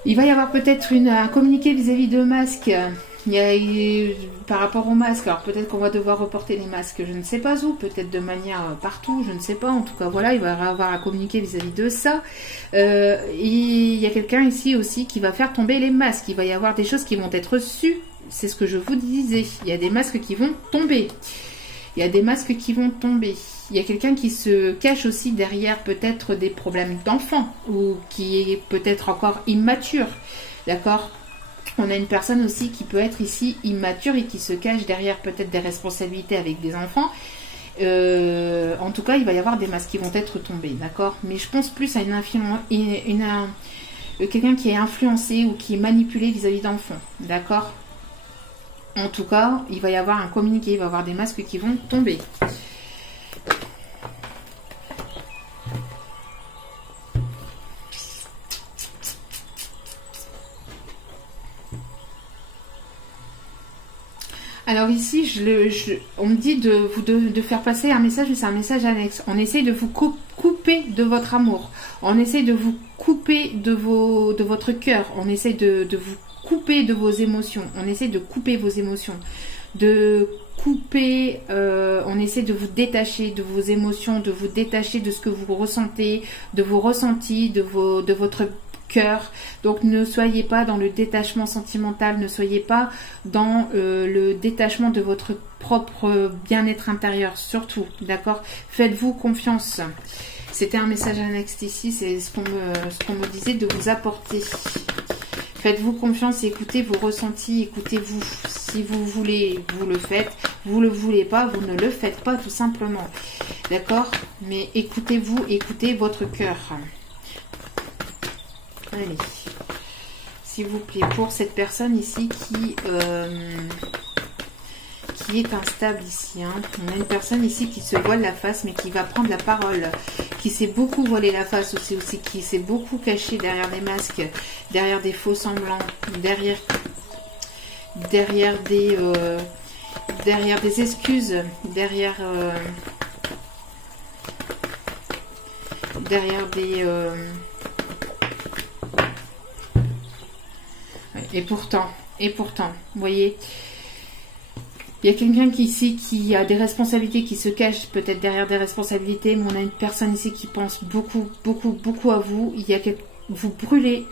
Il va y avoir peut-être un communiqué vis-à-vis de masques. Par rapport aux masques, alors peut-être qu'on va devoir reporter les masques, je ne sais pas où, peut-être de manière partout, je ne sais pas, en tout cas voilà, il va y avoir à communiquer vis-à-vis de ça. Il y a quelqu'un ici aussi qui va faire tomber les masques, il va y avoir des choses qui vont être reçues, c'est ce que je vous disais, il y a des masques qui vont tomber, il y a des masques qui vont tomber. Il y a quelqu'un qui se cache aussi derrière peut-être des problèmes d'enfant, ou qui est peut-être encore immature, d'accord? On a une personne aussi qui peut être ici immature et qui se cache derrière peut-être des responsabilités avec des enfants. En tout cas, il va y avoir des masques qui vont être tombés, d'accord? Mais je pense plus à quelqu'un qui est influencé ou qui est manipulé vis-à-vis d'enfants, d'accord? En tout cas, il va y avoir un communiqué, il va y avoir des masques qui vont tomber. Alors ici, on me dit de faire passer un message, mais c'est un message annexe. On essaye de vous couper de votre amour. On essaye de vous couper de votre cœur. On essaye de vous couper de vos émotions. On essaye de couper vos émotions. On essaie de vous détacher de vos émotions, de vous détacher de ce que vous ressentez, de vos ressentis, de votre cœur. Donc ne soyez pas dans le détachement sentimental, ne soyez pas dans le détachement de votre propre bien-être intérieur, surtout, d'accord? Faites-vous confiance. C'était un message annexe ici, c'est ce qu'on me disait de vous apporter. Faites-vous confiance, écoutez vos ressentis, écoutez-vous. Si vous voulez, vous le faites. Vous ne le voulez pas, vous ne le faites pas tout simplement. D'accord? Mais écoutez-vous, écoutez votre cœur. Allez, s'il vous plaît, pour cette personne ici qui est instable ici. Hein. On a une personne ici qui se voile la face, mais qui va prendre la parole, qui s'est beaucoup voilé la face aussi, qui s'est beaucoup caché derrière des masques, derrière des faux semblants, derrière des excuses, derrière des... Et pourtant, vous voyez, il y a quelqu'un ici qui a des responsabilités, qui se cache peut-être derrière des responsabilités, mais on a une personne ici qui pense beaucoup à vous. Vous brûlez,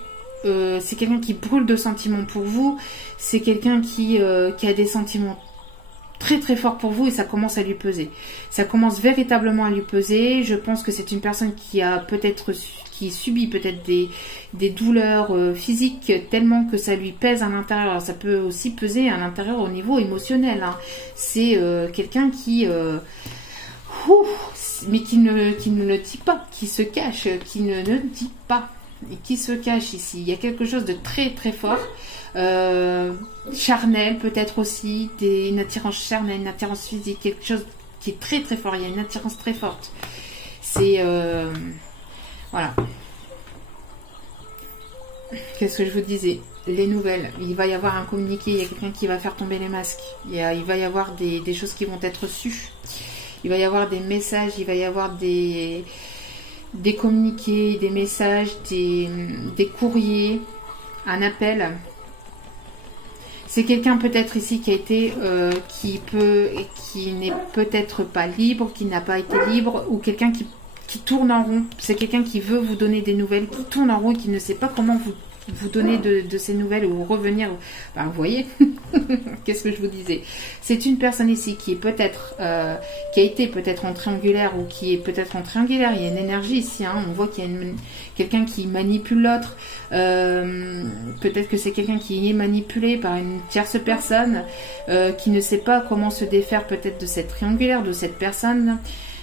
c'est quelqu'un qui brûle de sentiments pour vous, c'est quelqu'un qui a des sentiments très forts pour vous et ça commence à lui peser. Ça commence véritablement à lui peser. Je pense que c'est une personne qui subit peut-être des douleurs physiques tellement que ça lui pèse à l'intérieur. Alors ça peut aussi peser à l'intérieur au niveau émotionnel. Hein. C'est quelqu'un qui... mais qui ne le dit pas, qui se cache, qui ne le dit pas. Et qui se cache ici. Il y a quelque chose de très fort. Charnel peut-être aussi. Une attirance charnelle, une attirance physique. Quelque chose qui est très fort. Il y a une attirance très forte. C'est... voilà. Qu'est-ce que je vous disais? Les nouvelles. Il va y avoir un communiqué. Il y a quelqu'un qui va faire tomber les masques. Il va y avoir des choses qui vont être reçues. Il va y avoir des messages. Il va y avoir des communiqués, des messages, des courriers, un appel. C'est quelqu'un peut-être ici qui a été, qui n'est peut-être pas libre, qui n'a pas été libre, ou quelqu'un qui tourne en rond. C'est quelqu'un qui veut vous donner des nouvelles, qui tourne en rond et qui ne sait pas comment vous donner de ces nouvelles ou revenir. Ben, vous voyez, qu'est-ce que je vous disais? C'est une personne ici qui est peut-être, qui a été peut-être en triangulaire ou qui est peut-être en triangulaire. Il y a une énergie ici, hein. On voit qu'il y a quelqu'un qui manipule l'autre. Peut-être que c'est quelqu'un qui est manipulé par une tierce personne qui ne sait pas comment se défaire peut-être de cette triangulaire, de cette personne.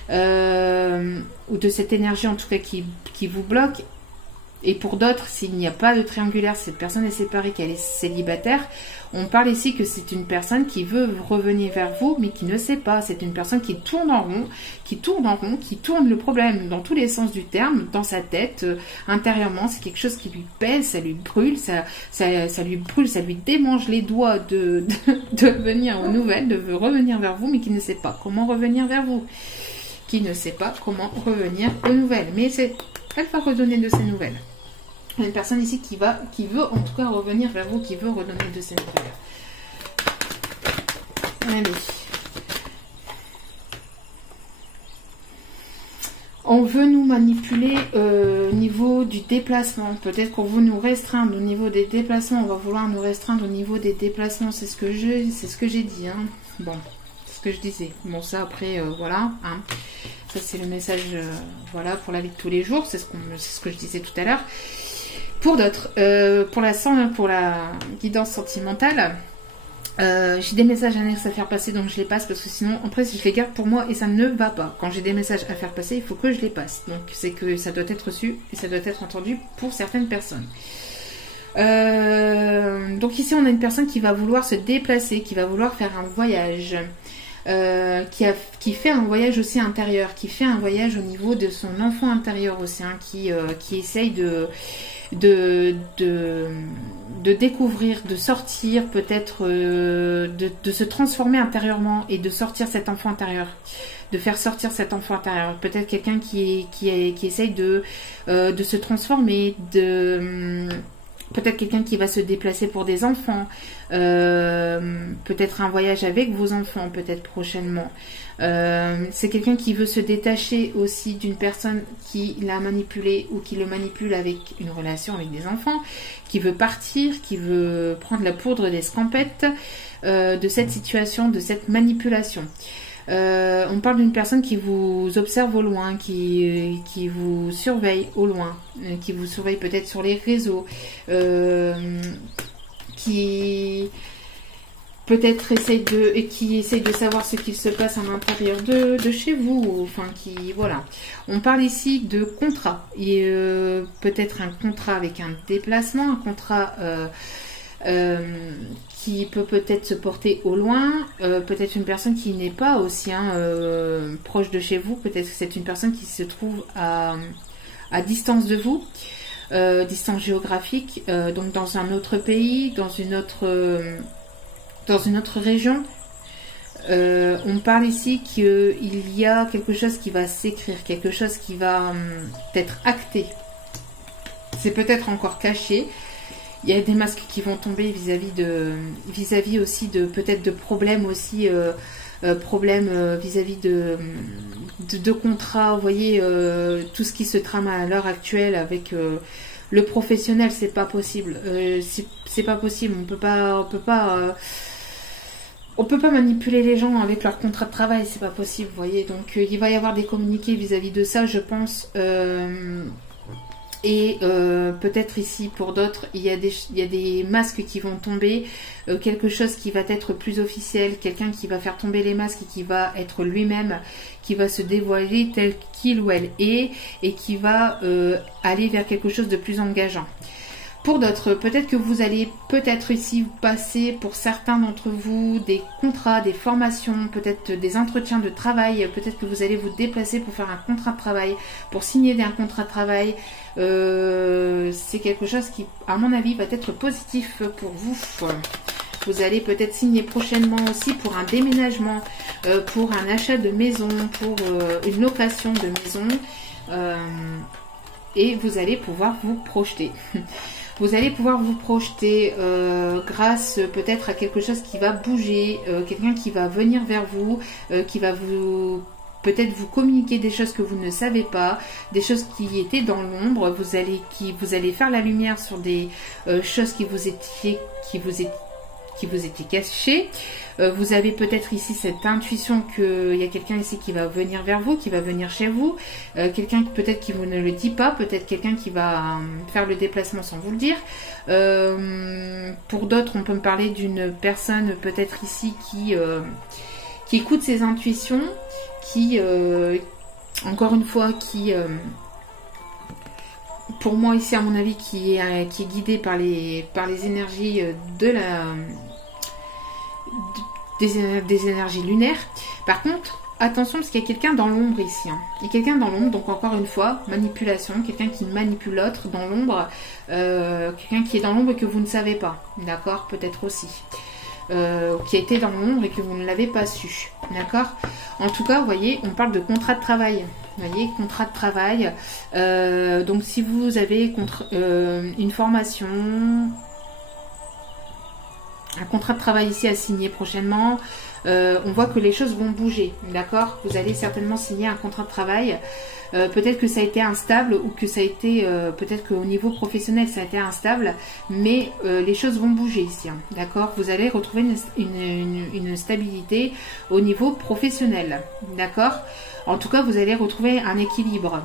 Ou de cette énergie en tout cas qui vous bloque. Et pour d'autres, s'il n'y a pas de triangulaire, cette personne est séparée, qu'elle est célibataire, on parle ici que c'est une personne qui veut revenir vers vous, mais qui ne sait pas. C'est une personne qui tourne en rond, qui tourne le problème dans tous les sens du terme, dans sa tête, intérieurement. C'est quelque chose qui lui pèse, ça lui brûle, ça lui brûle, ça lui démange les doigts de venir aux nouvelles, de revenir vers vous, mais qui ne sait pas comment revenir vers vous. Qui ne sait pas comment revenir aux nouvelles. Mais elle va redonner de ses nouvelles. Il y a une personne ici qui veut en tout cas revenir vers vous, qui veut redonner de ses nouvelles. Allez. On veut nous manipuler au niveau du déplacement. Peut-être qu'on veut nous restreindre au niveau des déplacements. On va vouloir nous restreindre au niveau des déplacements. C'est ce que j'ai dit. Hein. Bon, c'est ce que je disais. Bon, ça après, voilà. Hein. Ça c'est le message, voilà, pour la vie de tous les jours. C'est ce que je disais tout à l'heure. Pour d'autres, pour la guidance sentimentale, j'ai des messages annexes à faire passer, donc je les passe parce que sinon, après, si je les garde pour moi et ça ne va pas. Quand j'ai des messages à faire passer, il faut que je les passe. Donc c'est que ça doit être reçu et ça doit être entendu pour certaines personnes. Donc ici, on a une personne qui va vouloir se déplacer, qui va vouloir faire un voyage. Qui fait un voyage aussi intérieur, qui fait un voyage au niveau de son enfant intérieur aussi, hein, qui essaye de découvrir, de sortir, peut-être de se transformer intérieurement et de sortir cet enfant intérieur, de faire sortir cet enfant intérieur. Peut-être quelqu'un qui essaye de se transformer, peut-être quelqu'un qui va se déplacer pour des enfants, peut-être un voyage avec vos enfants, peut-être prochainement. C'est quelqu'un qui veut se détacher aussi d'une personne qui l'a manipulé ou qui le manipule avec une relation avec des enfants, qui veut partir, qui veut prendre la poudre des scampettes de cette situation, de cette manipulation. On parle d'une personne qui vous observe au loin, qui vous surveille au loin, qui vous surveille peut-être sur les réseaux, qui peut-être essaye de savoir ce qu'il se passe à l'intérieur de chez vous, enfin voilà. On parle ici de contrat, et peut-être un contrat avec un déplacement, un contrat qui peut-être se porter au loin, peut-être une personne qui n'est pas aussi proche de chez vous, peut-être que c'est une personne qui se trouve à distance de vous, distance géographique, donc dans un autre pays, dans une autre région. On parle ici qu'il y a quelque chose qui va s'écrire, quelque chose qui va être acté. C'est peut-être encore caché. Il y a des masques qui vont tomber vis-à-vis aussi de peut-être de problèmes aussi, problèmes vis-à-vis de contrats. Vous voyez, tout ce qui se trame à l'heure actuelle avec le professionnel, c'est pas possible. C'est pas possible. On peut pas manipuler les gens avec leur contrat de travail, c'est pas possible, vous voyez. Donc il va y avoir des communiqués vis-à-vis de ça, je pense. Et peut-être ici pour d'autres, il y a des masques qui vont tomber, quelque chose qui va être plus officiel, quelqu'un qui va faire tomber les masques et qui va être lui-même, qui va se dévoiler tel qu'il ou elle est et qui va aller vers quelque chose de plus engageant. Pour d'autres, peut-être que vous allez peut-être ici passer pour certains d'entre vous des contrats, des formations, peut-être des entretiens de travail, peut-être que vous allez vous déplacer pour faire un contrat de travail, pour signer un contrat de travail. C'est quelque chose qui, à mon avis, va être positif pour vous. Vous allez peut-être signer prochainement aussi pour un déménagement, pour un achat de maison, pour une location de maison. Et vous allez pouvoir vous projeter. Vous allez pouvoir vous projeter grâce peut-être à quelque chose qui va bouger, quelqu'un qui va venir vers vous, qui va vous peut-être vous communiquer des choses que vous ne savez pas, des choses qui étaient dans l'ombre. Vous allez faire la lumière sur des choses qui vous étaient cachées. Vous avez peut-être ici cette intuition qu'il y a quelqu'un ici qui va venir vers vous, qui va venir chez vous. Quelqu'un peut-être qui vous ne le dit pas, peut-être quelqu'un qui va faire le déplacement sans vous le dire. Pour d'autres, on peut me parler d'une personne peut-être ici qui écoute ses intuitions, qui, encore une fois, qui... pour moi ici à mon avis qui est guidé par les énergies des énergies lunaires. Par contre, attention parce qu'il y a quelqu'un dans l'ombre ici. Il y a quelqu'un dans l'ombre, donc encore une fois, manipulation, quelqu'un qui manipule l'autre dans l'ombre, quelqu'un qui est dans l'ombre et que vous ne savez pas, d'accord, peut-être aussi. Qui a été dans l'ombre et que vous ne l'avez pas su, d'accord. En tout cas, vous voyez, on parle de contrat de travail. Vous voyez, contrat de travail. Donc, si vous avez une formation, un contrat de travail ici à signer prochainement, on voit que les choses vont bouger, d'accord. Vous allez certainement signer un contrat de travail. Peut-être que ça a été instable ou que ça a été, peut-être qu'au niveau professionnel ça a été instable, mais les choses vont bouger ici, hein, d'accord. Vous allez retrouver une stabilité au niveau professionnel, d'accord. En tout cas, vous allez retrouver un équilibre.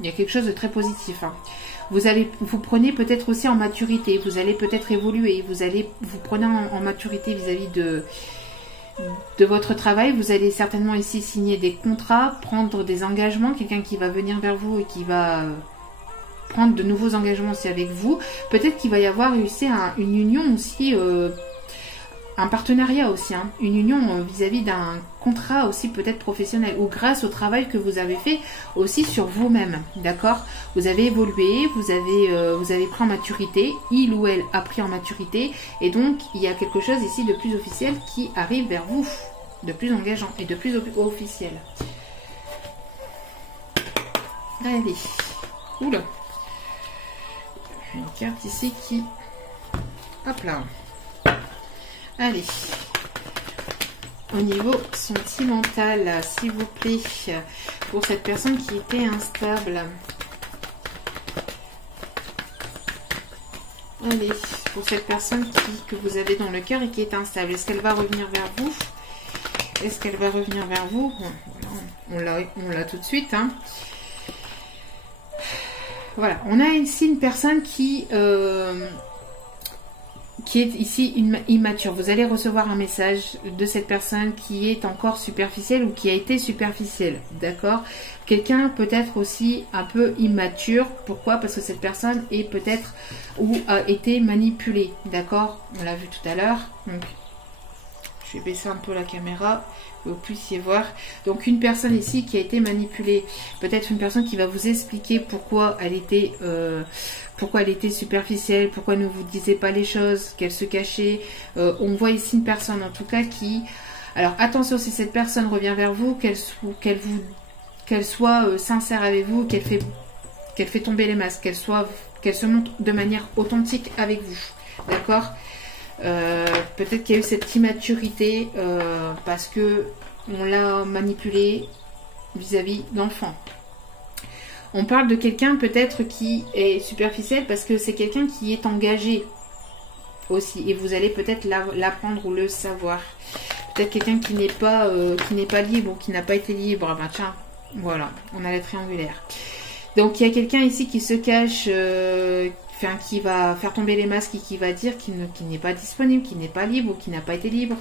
Il y a quelque chose de très positif, hein. Vous prenez peut-être aussi en maturité, vous allez peut-être évoluer, vous prenez en maturité vis-à-vis de votre travail. Vous allez certainement ici signer des contrats, prendre des engagements, quelqu'un qui va venir vers vous et qui va prendre de nouveaux engagements aussi avec vous. Peut-être qu'il va y avoir ici une union aussi, un partenariat aussi, hein, une union vis-à-vis d'un contrat aussi peut-être professionnel ou grâce au travail que vous avez fait aussi sur vous-même, d'accord. Vous avez évolué, vous avez pris en maturité, il ou elle a pris en maturité et donc il y a quelque chose ici de plus officiel qui arrive vers vous, de plus engageant et de plus officiel. Allez, oula, une carte ici qui, hop là. Allez, au niveau sentimental, s'il vous plaît, pour cette personne qui était instable. Allez, pour cette personne que vous avez dans le cœur et qui est instable, est-ce qu'elle va revenir vers vous? Est-ce qu'elle va revenir vers vous? Voilà, on l'a tout de suite, hein. Voilà, on a ici une personne qui est ici immature. Vous allez recevoir un message de cette personne qui est encore superficielle ou qui a été superficielle, d'accord. Quelqu'un peut-être aussi un peu immature. Pourquoi? Parce que cette personne est peut-être ou a été manipulée, d'accord. On l'a vu tout à l'heure. Donc, je vais baisser un peu la caméra, que vous puissiez voir. Donc, une personne ici qui a été manipulée. Peut-être une personne qui va vous expliquer pourquoi elle était superficielle, pourquoi elle ne vous disait pas les choses, qu'elle se cachait. On voit ici une personne en tout cas qui... Alors, attention, si cette personne revient vers vous, qu'elle soit sincère avec vous, qu'elle fait tomber les masques, qu'elle se montre de manière authentique avec vous, d'accord. Peut-être qu'il y a eu cette immaturité parce que on l'a manipulé vis-à-vis d'enfants. On parle de quelqu'un peut-être qui est superficiel parce que c'est quelqu'un qui est engagé aussi et vous allez peut-être l'apprendre ou le savoir. Peut-être quelqu'un qui n'est pas libre ou qui n'a pas été libre. Ben tiens, voilà, on a la triangulaire. Donc il y a quelqu'un ici qui se cache, qui va faire tomber les masques et qui va dire qu'il n'est pas disponible, qu'il n'est pas libre ou qu'il n'a pas été libre.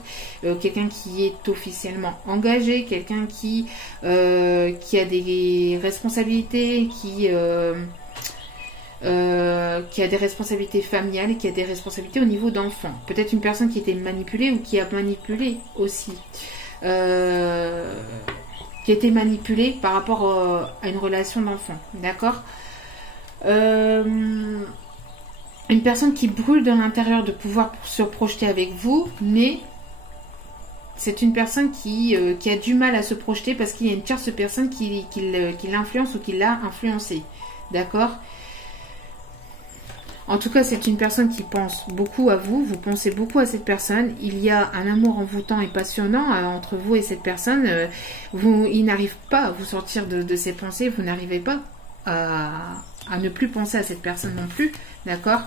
Quelqu'un qui est officiellement engagé, quelqu'un qui a des responsabilités, qui a des responsabilités familiales et qui a des responsabilités au niveau d'enfant. Peut-être une personne qui était manipulée ou qui a manipulé aussi. Qui a été manipulée par rapport à une relation d'enfant. D'accord. Une personne qui brûle de l'intérieur de pouvoir se projeter avec vous, mais c'est une personne qui a du mal à se projeter parce qu'il y a une tierce personne qui l'influence ou qui l'a influencé. D'accord. En tout cas, c'est une personne qui pense beaucoup à vous. Vous pensez beaucoup à cette personne. Il y a un amour envoûtant et passionnant entre vous et cette personne. Il n'arrive pas à vous sortir de ces pensées. Vous n'arrivez pas à ne plus penser à cette personne non plus. D'accord?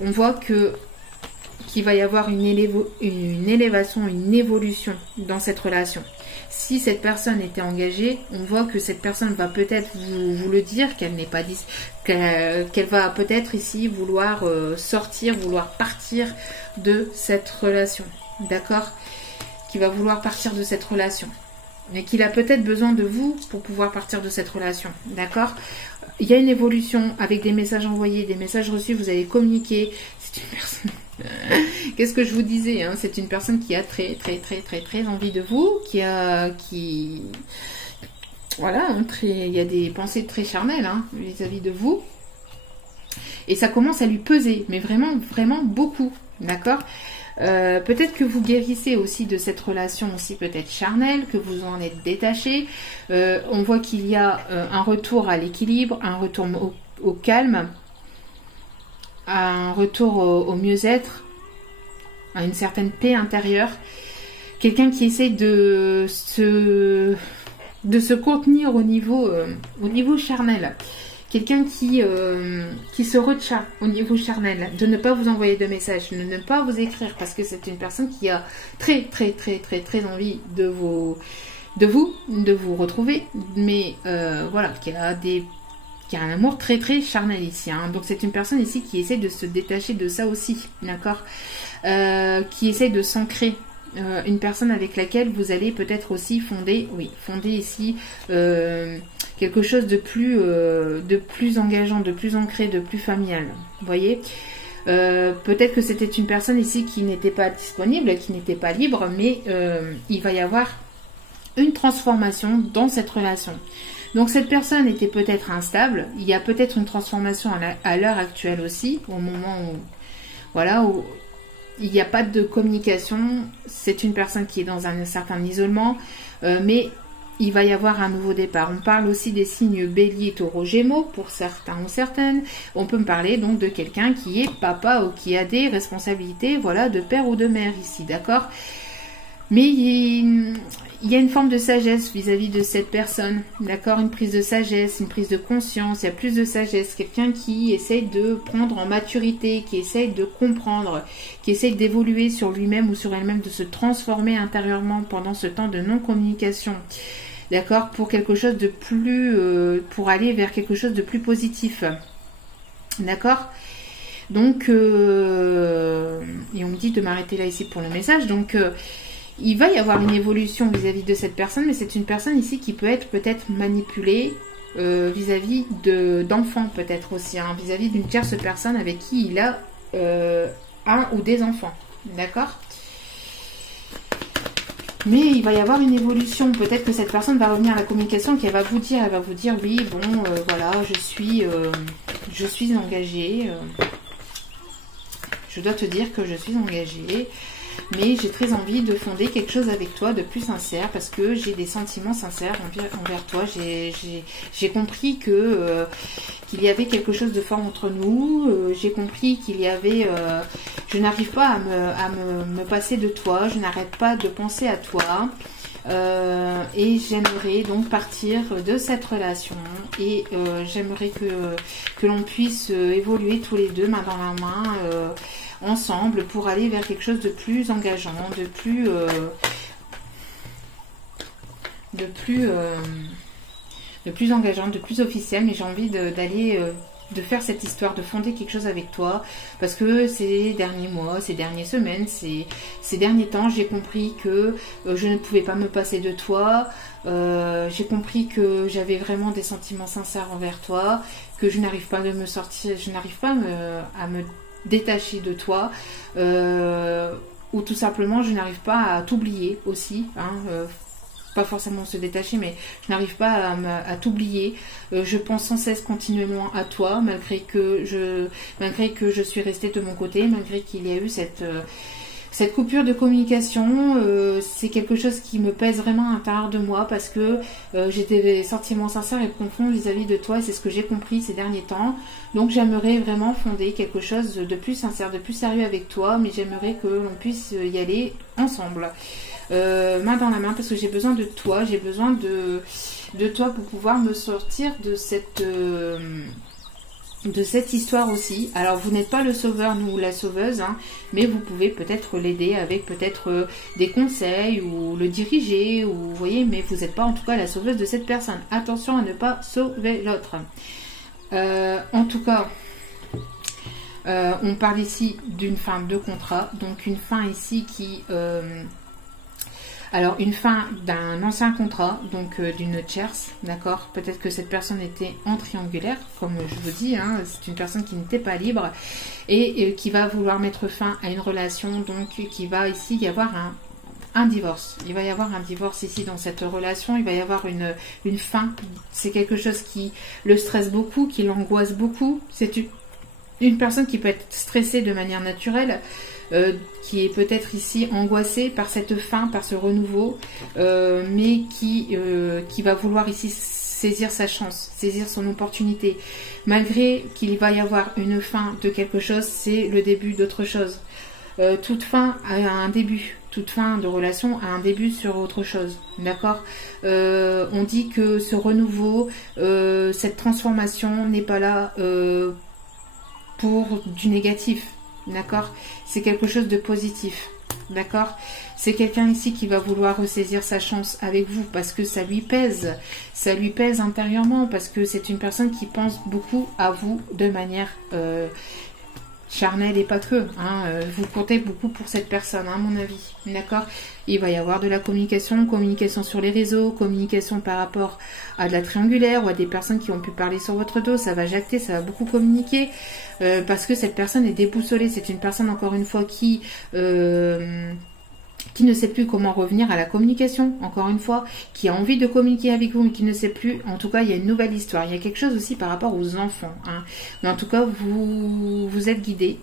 On voit qu'il va y avoir une élévation, une évolution dans cette relation. Si cette personne était engagée, on voit que cette personne va peut-être vous le dire, qu'elle n'est pas qu'elle va peut-être ici vouloir sortir, vouloir partir de cette relation. D'accord? Qui va vouloir partir de cette relation. Mais qu'il a peut-être besoin de vous pour pouvoir partir de cette relation. D'accord? Il y a une évolution avec des messages envoyés, des messages reçus, vous allez communiquer. C'est une personne... Qu'est-ce que je vous disais, hein? C'est une personne qui a très envie de vous, voilà, il y a des pensées très charnelles hein, vis-à-vis de vous. Et ça commence à lui peser, mais vraiment beaucoup, d'accord? Peut-être que vous guérissez aussi de cette relation aussi peut-être charnelle, que vous en êtes détaché. On voit qu'il y a un retour à l'équilibre, un retour au calme, un retour au mieux-être, à une certaine paix intérieure. Quelqu'un qui essaye de se contenir au niveau charnel. Quelqu'un qui se retient au niveau charnel, de ne pas vous envoyer de messages, de ne pas vous écrire, parce que c'est une personne qui a très envie de vous retrouver, mais voilà, qui a un amour très charnel ici. Hein. Donc c'est une personne ici qui essaie de se détacher de ça aussi, d'accord, qui essaie de s'ancrer. Une personne avec laquelle vous allez peut-être aussi fonder ici quelque chose de plus engageant, de plus ancré, de plus familial. Vous voyez, peut-être que c'était une personne ici qui n'était pas disponible, qui n'était pas libre, mais il va y avoir une transformation dans cette relation. Donc cette personne était peut-être instable, il y a peut-être une transformation à l'heure actuelle aussi, au moment où, voilà, où il n'y a pas de communication, c'est une personne qui est dans un certain isolement, mais il va y avoir un nouveau départ. On parle aussi des signes bélier, taureau, gémeaux, pour certains ou certaines. On peut me parler donc de quelqu'un qui est papa ou qui a des responsabilités, voilà, de père ou de mère ici, d'accord ? Mais il y a une forme de sagesse vis-à-vis de cette personne, d'accord? Une prise de sagesse, une prise de conscience, il y a plus de sagesse. Quelqu'un qui essaye de prendre en maturité, qui essaye de comprendre, qui essaye d'évoluer sur lui-même ou sur elle-même, de se transformer intérieurement pendant ce temps de non-communication, d'accord? Pour quelque chose de plus, pour aller vers quelque chose de plus positif, d'accord? Donc, et on me dit de m'arrêter là ici pour le message, donc... il va y avoir une évolution vis-à-vis de cette personne, mais c'est une personne ici qui peut être peut-être manipulée vis-à-vis d'enfants peut-être aussi, hein, vis-à-vis d'une tierce personne avec qui il a un ou des enfants, d'accord? Mais il va y avoir une évolution, peut-être que cette personne va revenir à la communication, qu'elle va vous dire, oui, bon, voilà, je suis engagée, je dois te dire que je suis engagée, mais j'ai très envie de fonder quelque chose avec toi de plus sincère parce que j'ai des sentiments sincères envers toi. J'ai compris qu'il y avait quelque chose de fort entre nous. J'ai compris qu'il y avait... je n'arrive pas à me passer de toi. Je n'arrête pas de penser à toi. Et j'aimerais donc partir de cette relation et j'aimerais que l'on puisse évoluer tous les deux main dans la main ensemble pour aller vers quelque chose de plus engageant, de plus engageant, de plus officiel, mais j'ai envie d'aller de faire cette histoire, de fonder quelque chose avec toi, parce que ces derniers mois, ces dernières semaines, ces derniers temps, j'ai compris que je ne pouvais pas me passer de toi, j'ai compris que j'avais vraiment des sentiments sincères envers toi, que je n'arrive pas de me sortir, je n'arrive pas à me détacher de toi, ou tout simplement je n'arrive pas à t'oublier aussi, hein, pas forcément se détacher, mais je n'arrive pas à t'oublier. Je pense sans cesse continuellement à toi, malgré que je suis restée de mon côté, malgré qu'il y a eu Cette coupure de communication, c'est quelque chose qui me pèse vraiment à l'intérieur de moi parce que j'ai des sentiments sincères et profonds vis-à-vis de toi et c'est ce que j'ai compris ces derniers temps. Donc j'aimerais vraiment fonder quelque chose de plus sincère, de plus sérieux avec toi, mais j'aimerais que l'on puisse y aller ensemble, main dans la main, parce que j'ai besoin de toi, j'ai besoin de toi pour pouvoir me sortir de cette histoire aussi. Alors vous n'êtes pas le sauveur ou la sauveuse, hein, mais vous pouvez peut-être l'aider avec peut-être des conseils ou le diriger, ou vous voyez, mais vous n'êtes pas en tout cas la sauveuse de cette personne. Attention à ne pas sauver l'autre. En tout cas, on parle ici d'une fin de contrat, donc une fin ici qui... alors, une fin d'un ancien contrat, donc d'une tierce, d'accord. Peut-être que cette personne était en triangulaire, comme je vous dis, hein, c'est une personne qui n'était pas libre et qui va vouloir mettre fin à une relation, donc qui va ici y avoir un divorce. Il va y avoir un divorce ici dans cette relation, il va y avoir une fin. C'est quelque chose qui le stresse beaucoup, qui l'angoisse beaucoup. C'est une personne qui peut être stressée de manière naturelle, qui est peut-être ici angoissée par cette fin, par ce renouveau, mais qui va vouloir ici saisir sa chance, saisir son opportunité. Malgré qu'il va y avoir une fin de quelque chose, c'est le début d'autre chose. Toute fin a un début, toute fin de relation a un début sur autre chose, d'accord. On dit que ce renouveau, cette transformation n'est pas là pour du négatif. D'accord, c'est quelque chose de positif. D'accord, c'est quelqu'un ici qui va vouloir ressaisir sa chance avec vous parce que ça lui pèse intérieurement, parce que c'est une personne qui pense beaucoup à vous de manière charnel et pas que, hein, vous comptez beaucoup pour cette personne, hein, à mon avis, d'accord. Il va y avoir de la communication sur les réseaux, communication par rapport à de la triangulaire ou à des personnes qui ont pu parler sur votre dos, ça va jacter, ça va beaucoup communiquer, parce que cette personne est déboussolée, c'est une personne encore une fois qui ne sait plus comment revenir à la communication, encore une fois, qui a envie de communiquer avec vous, mais qui ne sait plus. En tout cas, il y a une nouvelle histoire. Il y a quelque chose aussi par rapport aux enfants, hein. Mais en tout cas, vous êtes guidé.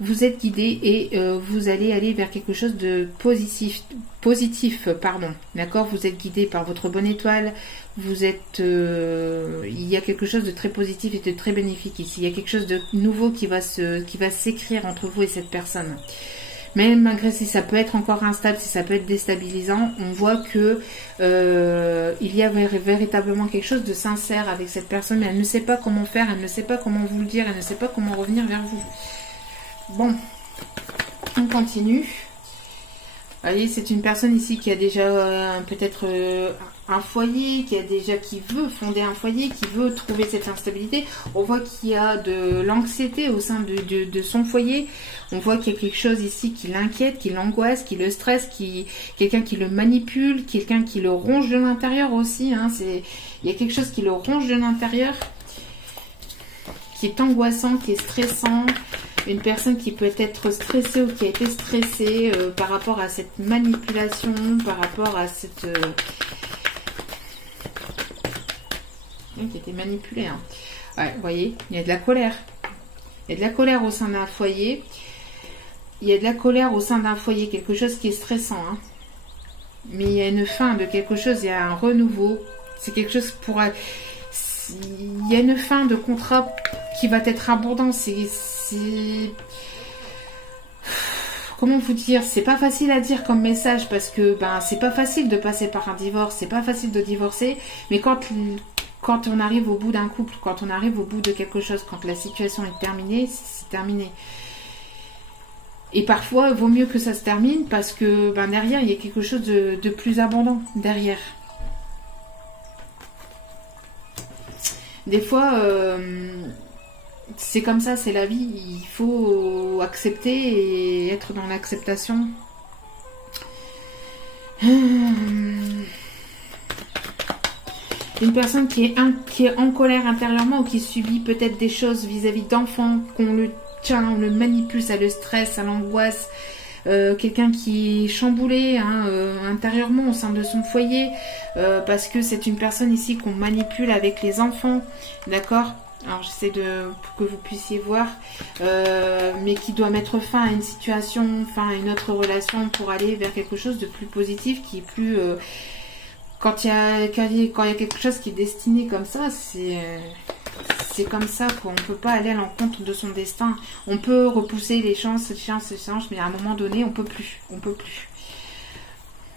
Vous êtes guidé et vous allez aller vers quelque chose de positif, pardon. D'accord, vous êtes guidé par votre bonne étoile. Vous êtes, il y a quelque chose de très positif et de très bénéfique ici. Il y a quelque chose de nouveau qui va s'écrire entre vous et cette personne. Mais malgré si ça peut être encore instable, si ça peut être déstabilisant, on voit que il y a véritablement quelque chose de sincère avec cette personne, mais elle ne sait pas comment faire, elle ne sait pas comment vous le dire, elle ne sait pas comment revenir vers vous. Bon, on continue. Vous voyez, c'est une personne ici qui a déjà peut-être un foyer, qui veut fonder un foyer, qui veut trouver cette instabilité. On voit qu'il y a de l'anxiété au sein de son foyer. On voit qu'il y a quelque chose ici qui l'inquiète, qui l'angoisse, qui le stresse, quelqu'un qui le manipule, quelqu'un qui le ronge de l'intérieur aussi, hein. Il y a quelque chose qui le ronge de l'intérieur, qui est angoissant, qui est stressant. Une personne qui peut être stressée ou qui a été stressée par rapport à cette manipulation, par rapport à cette... qui a été manipulée, hein. Ouais, vous voyez, il y a de la colère. Il y a de la colère au sein d'un foyer. Il y a de la colère au sein d'un foyer, quelque chose qui est stressant, hein. Mais il y a une fin de quelque chose, il y a un renouveau. C'est quelque chose pour... Il y a une fin de contrat qui va être abondant. Comment vous dire, c'est pas facile à dire comme message parce que c'est pas facile de passer par un divorce, c'est pas facile de divorcer, mais quand on arrive au bout d'un couple, quand on arrive au bout de quelque chose, quand la situation est terminée, c'est terminé. Et parfois, il vaut mieux que ça se termine parce que derrière, il y a quelque chose de plus abondant derrière. Des fois, c'est comme ça, c'est la vie. Il faut accepter et être dans l'acceptation. Une personne qui est en colère intérieurement ou qui subit peut-être des choses vis-à-vis d'enfants, qu'on le tient, on le manipule, ça le stresse, ça l'angoisse. Quelqu'un qui est chamboulé, hein, intérieurement au sein de son foyer, parce que c'est une personne ici qu'on manipule avec les enfants, d'accord. Alors j'essaie pour que vous puissiez voir, mais qui doit mettre fin à une situation, fin à une autre relation pour aller vers quelque chose de plus positif, qui est plus... quand il y a quelque chose qui est destiné comme ça, c'est comme ça qu'on ne peut pas aller à l'encontre de son destin. On peut repousser les chances, mais à un moment donné, on peut plus.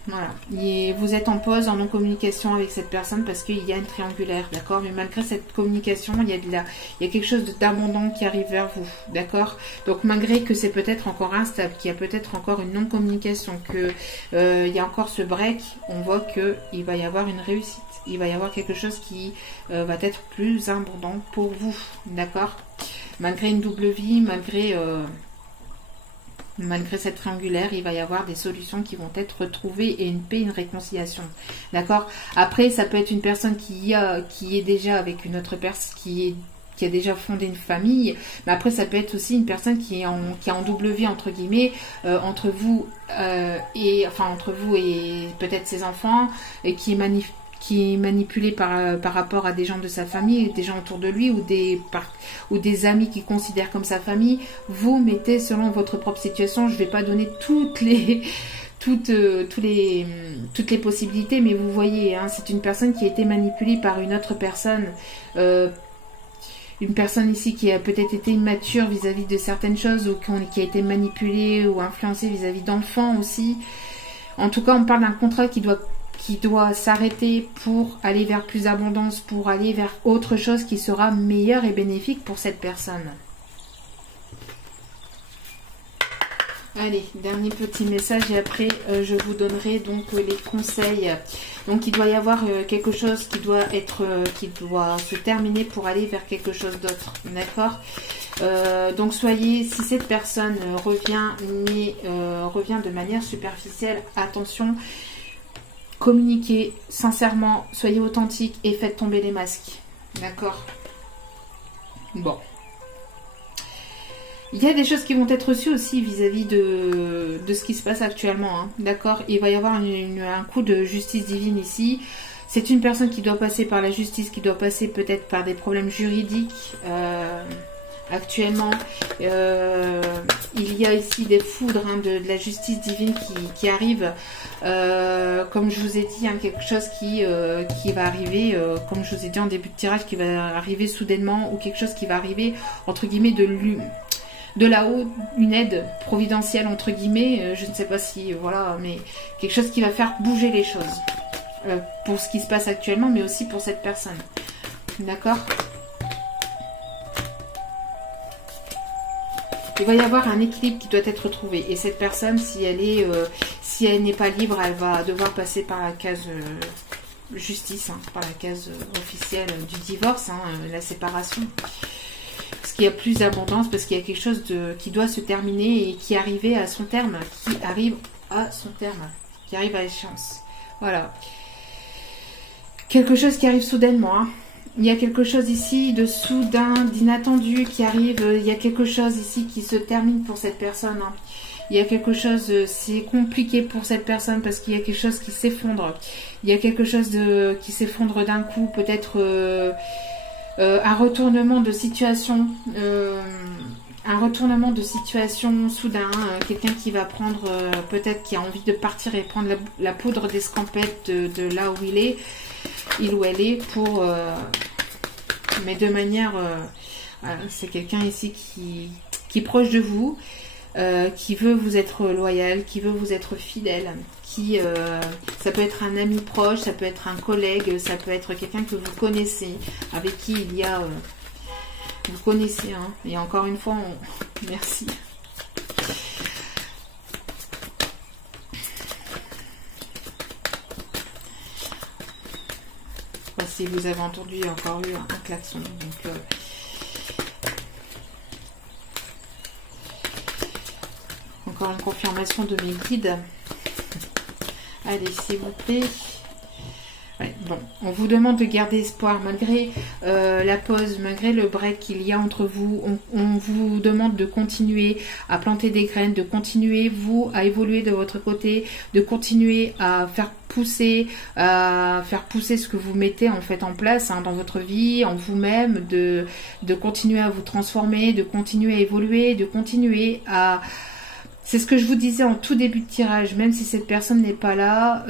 Voilà. Et vous êtes en pause, en non-communication avec cette personne parce qu'il y a une triangulaire, d'accord? Mais malgré cette communication, il y a quelque chose d'abondant qui arrive vers vous, d'accord? Donc malgré que c'est peut-être encore instable, qu'il y a peut-être encore une non-communication, que il y a encore ce break, on voit qu'il va y avoir une réussite. Il va y avoir quelque chose qui va être plus abondant pour vous, d'accord? Malgré une double vie, malgré cette triangulaire, il va y avoir des solutions qui vont être trouvées et une paix, une réconciliation. D'accord? Après, ça peut être une personne qui est déjà avec une autre personne, qui a déjà fondé une famille. Mais après, ça peut être aussi une personne qui est en double vie, entre guillemets, entre vous et peut-être ses enfants, et qui est manipulé par rapport à des gens de sa famille, des gens autour de lui ou des amis qu'il considère comme sa famille. Vous mettez selon votre propre situation. Je ne vais pas donner toutes les possibilités, mais vous voyez, hein, c'est une personne qui a été manipulée par une autre personne. Une personne ici qui a peut-être été immature vis-à-vis de certaines choses, ou qui a été manipulée ou influencée vis-à-vis d'enfants aussi. En tout cas, on parle d'un contrat qui doit s'arrêter pour aller vers plus d'abondance, pour aller vers autre chose qui sera meilleure et bénéfique pour cette personne. Allez, dernier petit message et après je vous donnerai donc les conseils. Donc il doit y avoir quelque chose qui doit se terminer pour aller vers quelque chose d'autre, d'accord? Donc si cette personne revient de manière superficielle, attention. Communiquez sincèrement, soyez authentique et faites tomber les masques. D'accord? Bon. Il y a des choses qui vont être reçues aussi vis-à-vis de ce qui se passe actuellement. Hein. D'accord? Il va y avoir un coup de justice divine ici. C'est une personne qui doit passer par la justice, qui doit passer peut-être par des problèmes juridiques. Actuellement, il y a ici des foudres de la justice divine qui arrivent. Comme je vous ai dit, hein, quelque chose qui va arriver, comme je vous ai dit en début de tirage, qui va arriver soudainement, ou quelque chose qui va arriver, entre guillemets, de là-haut, une aide providentielle, entre guillemets, je ne sais pas si, voilà, mais quelque chose qui va faire bouger les choses, pour ce qui se passe actuellement, mais aussi pour cette personne. D'accord ? Il va y avoir un équilibre qui doit être trouvé. Et cette personne, si elle n'est pas libre, elle va devoir passer par la case justice, hein, par la case officielle du divorce, hein, la séparation. Parce qu'il y a plus d'abondance, parce qu'il y a quelque chose qui doit se terminer et qui arrive à son terme, qui arrive à l'échéance. Voilà. Quelque chose qui arrive soudainement, hein. Il y a quelque chose ici de soudain, d'inattendu qui arrive. Il y a quelque chose ici qui se termine pour cette personne. Hein. Il y a quelque chose, c'est compliqué pour cette personne parce qu'il y a quelque chose qui s'effondre. Il y a quelque chose qui s'effondre d'un coup. Peut-être un retournement de situation. Un retournement de situation soudain. Quelqu'un qui va prendre, peut-être qui a envie de partir et prendre la poudre d'escampette de là où il ou elle est pour... mais de manière... c'est quelqu'un ici qui est proche de vous, qui veut vous être loyal, qui veut vous être fidèle, ça peut être un ami proche, ça peut être un collègue, ça peut être quelqu'un que vous connaissez, avec qui il y a... vous connaissez, hein, et encore une fois, merci. Si vous avez entendu, il y a encore eu un klaxon. Donc, encore une confirmation de mes guides. Allez, s'il vous plaît. Ouais, bon, on vous demande de garder espoir malgré la pause, malgré le break qu'il y a entre vous. On vous demande de continuer à planter des graines, de continuer, vous, à évoluer de votre côté, de continuer à faire pousser ce que vous mettez en fait en place dans votre vie, en vous-même, de continuer à vous transformer, de continuer à évoluer, de continuer à... C'est ce que je vous disais en tout début de tirage, même si cette personne n'est pas là,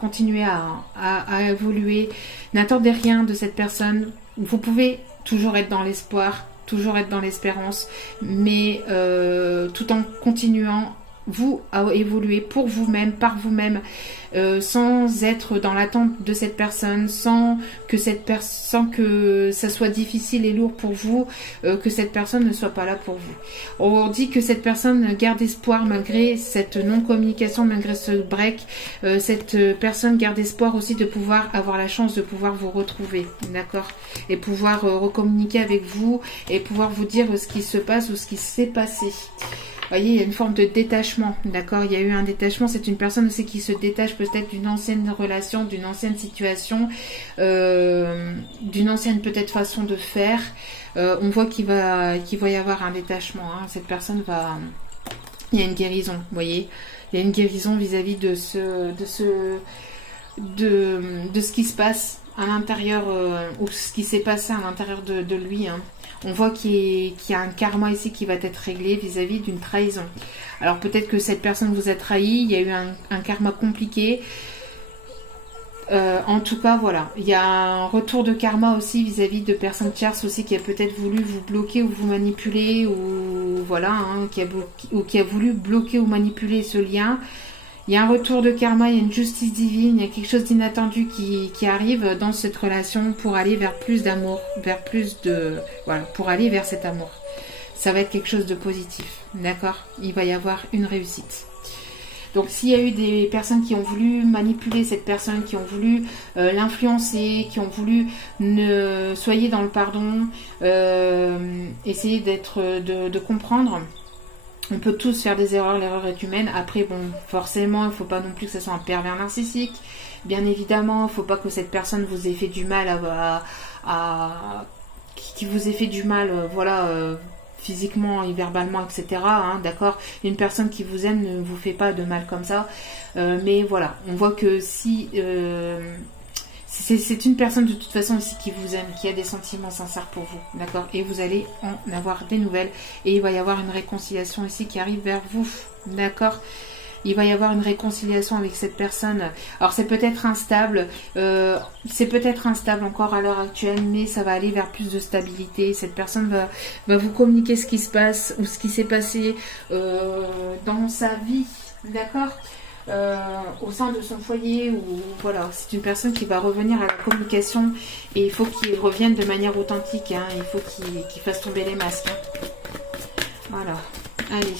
continuez à évoluer. N'attendez rien de cette personne. Vous pouvez toujours être dans l'espoir, toujours être dans l'espérance, mais tout en continuant vous à évoluer pour vous-même, par vous-même, sans être dans l'attente de cette personne, sans que ça soit difficile et lourd pour vous, que cette personne ne soit pas là pour vous. On dit que cette personne garde espoir malgré cette non-communication, malgré ce break. Cette personne garde espoir aussi de pouvoir avoir la chance de pouvoir vous retrouver, d'accord, et pouvoir recommuniquer avec vous et pouvoir vous dire ce qui se passe ou ce qui s'est passé. Vous voyez, il y a une forme de détachement, d'accord? Il y a eu un détachement. C'est une personne aussi qui se détache peut-être d'une ancienne relation, d'une ancienne situation, d'une ancienne peut-être façon de faire. On voit qu'il va y avoir un détachement. Cette personne va... Il y a une guérison, vous voyez? Il y a une guérison vis-à-vis de ce qui se passe à l'intérieur, ou ce qui s'est passé à l'intérieur de lui. On voit qu'il y a un karma ici qui va être réglé vis-à-vis d'une trahison. Alors peut-être que cette personne vous a trahi, il y a eu un karma compliqué. En tout cas, voilà. Il y a un retour de karma aussi vis-à-vis de personnes tierces aussi qui a peut-être voulu vous bloquer ou vous manipuler, ou voilà, qui a voulu bloquer ou manipuler ce lien. Il y a un retour de karma, il y a une justice divine, il y a quelque chose d'inattendu qui arrive dans cette relation pour aller vers plus d'amour, vers plus de... Voilà, pour aller vers cet amour. Ça va être quelque chose de positif, d'accord? Il va y avoir une réussite. Donc s'il y a eu des personnes qui ont voulu manipuler cette personne, qui ont voulu l'influencer, qui ont voulu soyez dans le pardon, essayez de comprendre. On peut tous faire des erreurs, l'erreur est humaine. Après, bon, forcément, il ne faut pas non plus que ce soit un pervers narcissique. Bien évidemment, il ne faut pas que cette personne vous ait fait du mal qui vous ait fait du mal, voilà, physiquement et verbalement, etc. D'accord? Une personne qui vous aime ne vous fait pas de mal comme ça. Mais voilà, on voit que si... c'est une personne de toute façon ici qui vous aime, qui a des sentiments sincères pour vous, d'accord? Et vous allez en avoir des nouvelles. Et il va y avoir une réconciliation ici qui arrive vers vous, d'accord? Il va y avoir une réconciliation avec cette personne. Alors c'est peut-être instable, encore à l'heure actuelle, mais ça va aller vers plus de stabilité. Cette personne va vous communiquer ce qui se passe ou ce qui s'est passé dans sa vie, d'accord? Au sein de son foyer, ou voilà, c'est une personne qui va revenir à la communication, et il faut qu'il revienne de manière authentique, il faut qu'il fasse tomber les masques. Voilà, allez.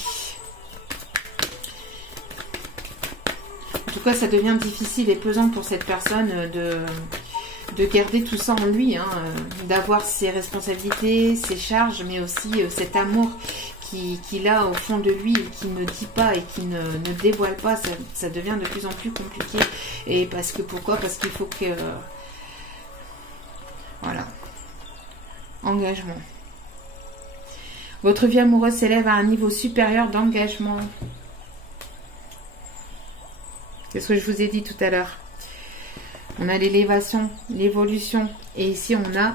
En tout cas, ça devient difficile et pesant pour cette personne de garder tout ça en lui, d'avoir ses responsabilités, ses charges, mais aussi cet amour qu'il a au fond de lui et qui ne dit pas et qui ne dévoile pas. Ça devient de plus en plus compliqué. Et pourquoi? Parce qu'il faut que... Voilà. Engagement. Votre vie amoureuse s'élève à un niveau supérieur d'engagement. C'est ce que je vous ai dit tout à l'heure. On a l'élévation, l'évolution. Et ici, on a...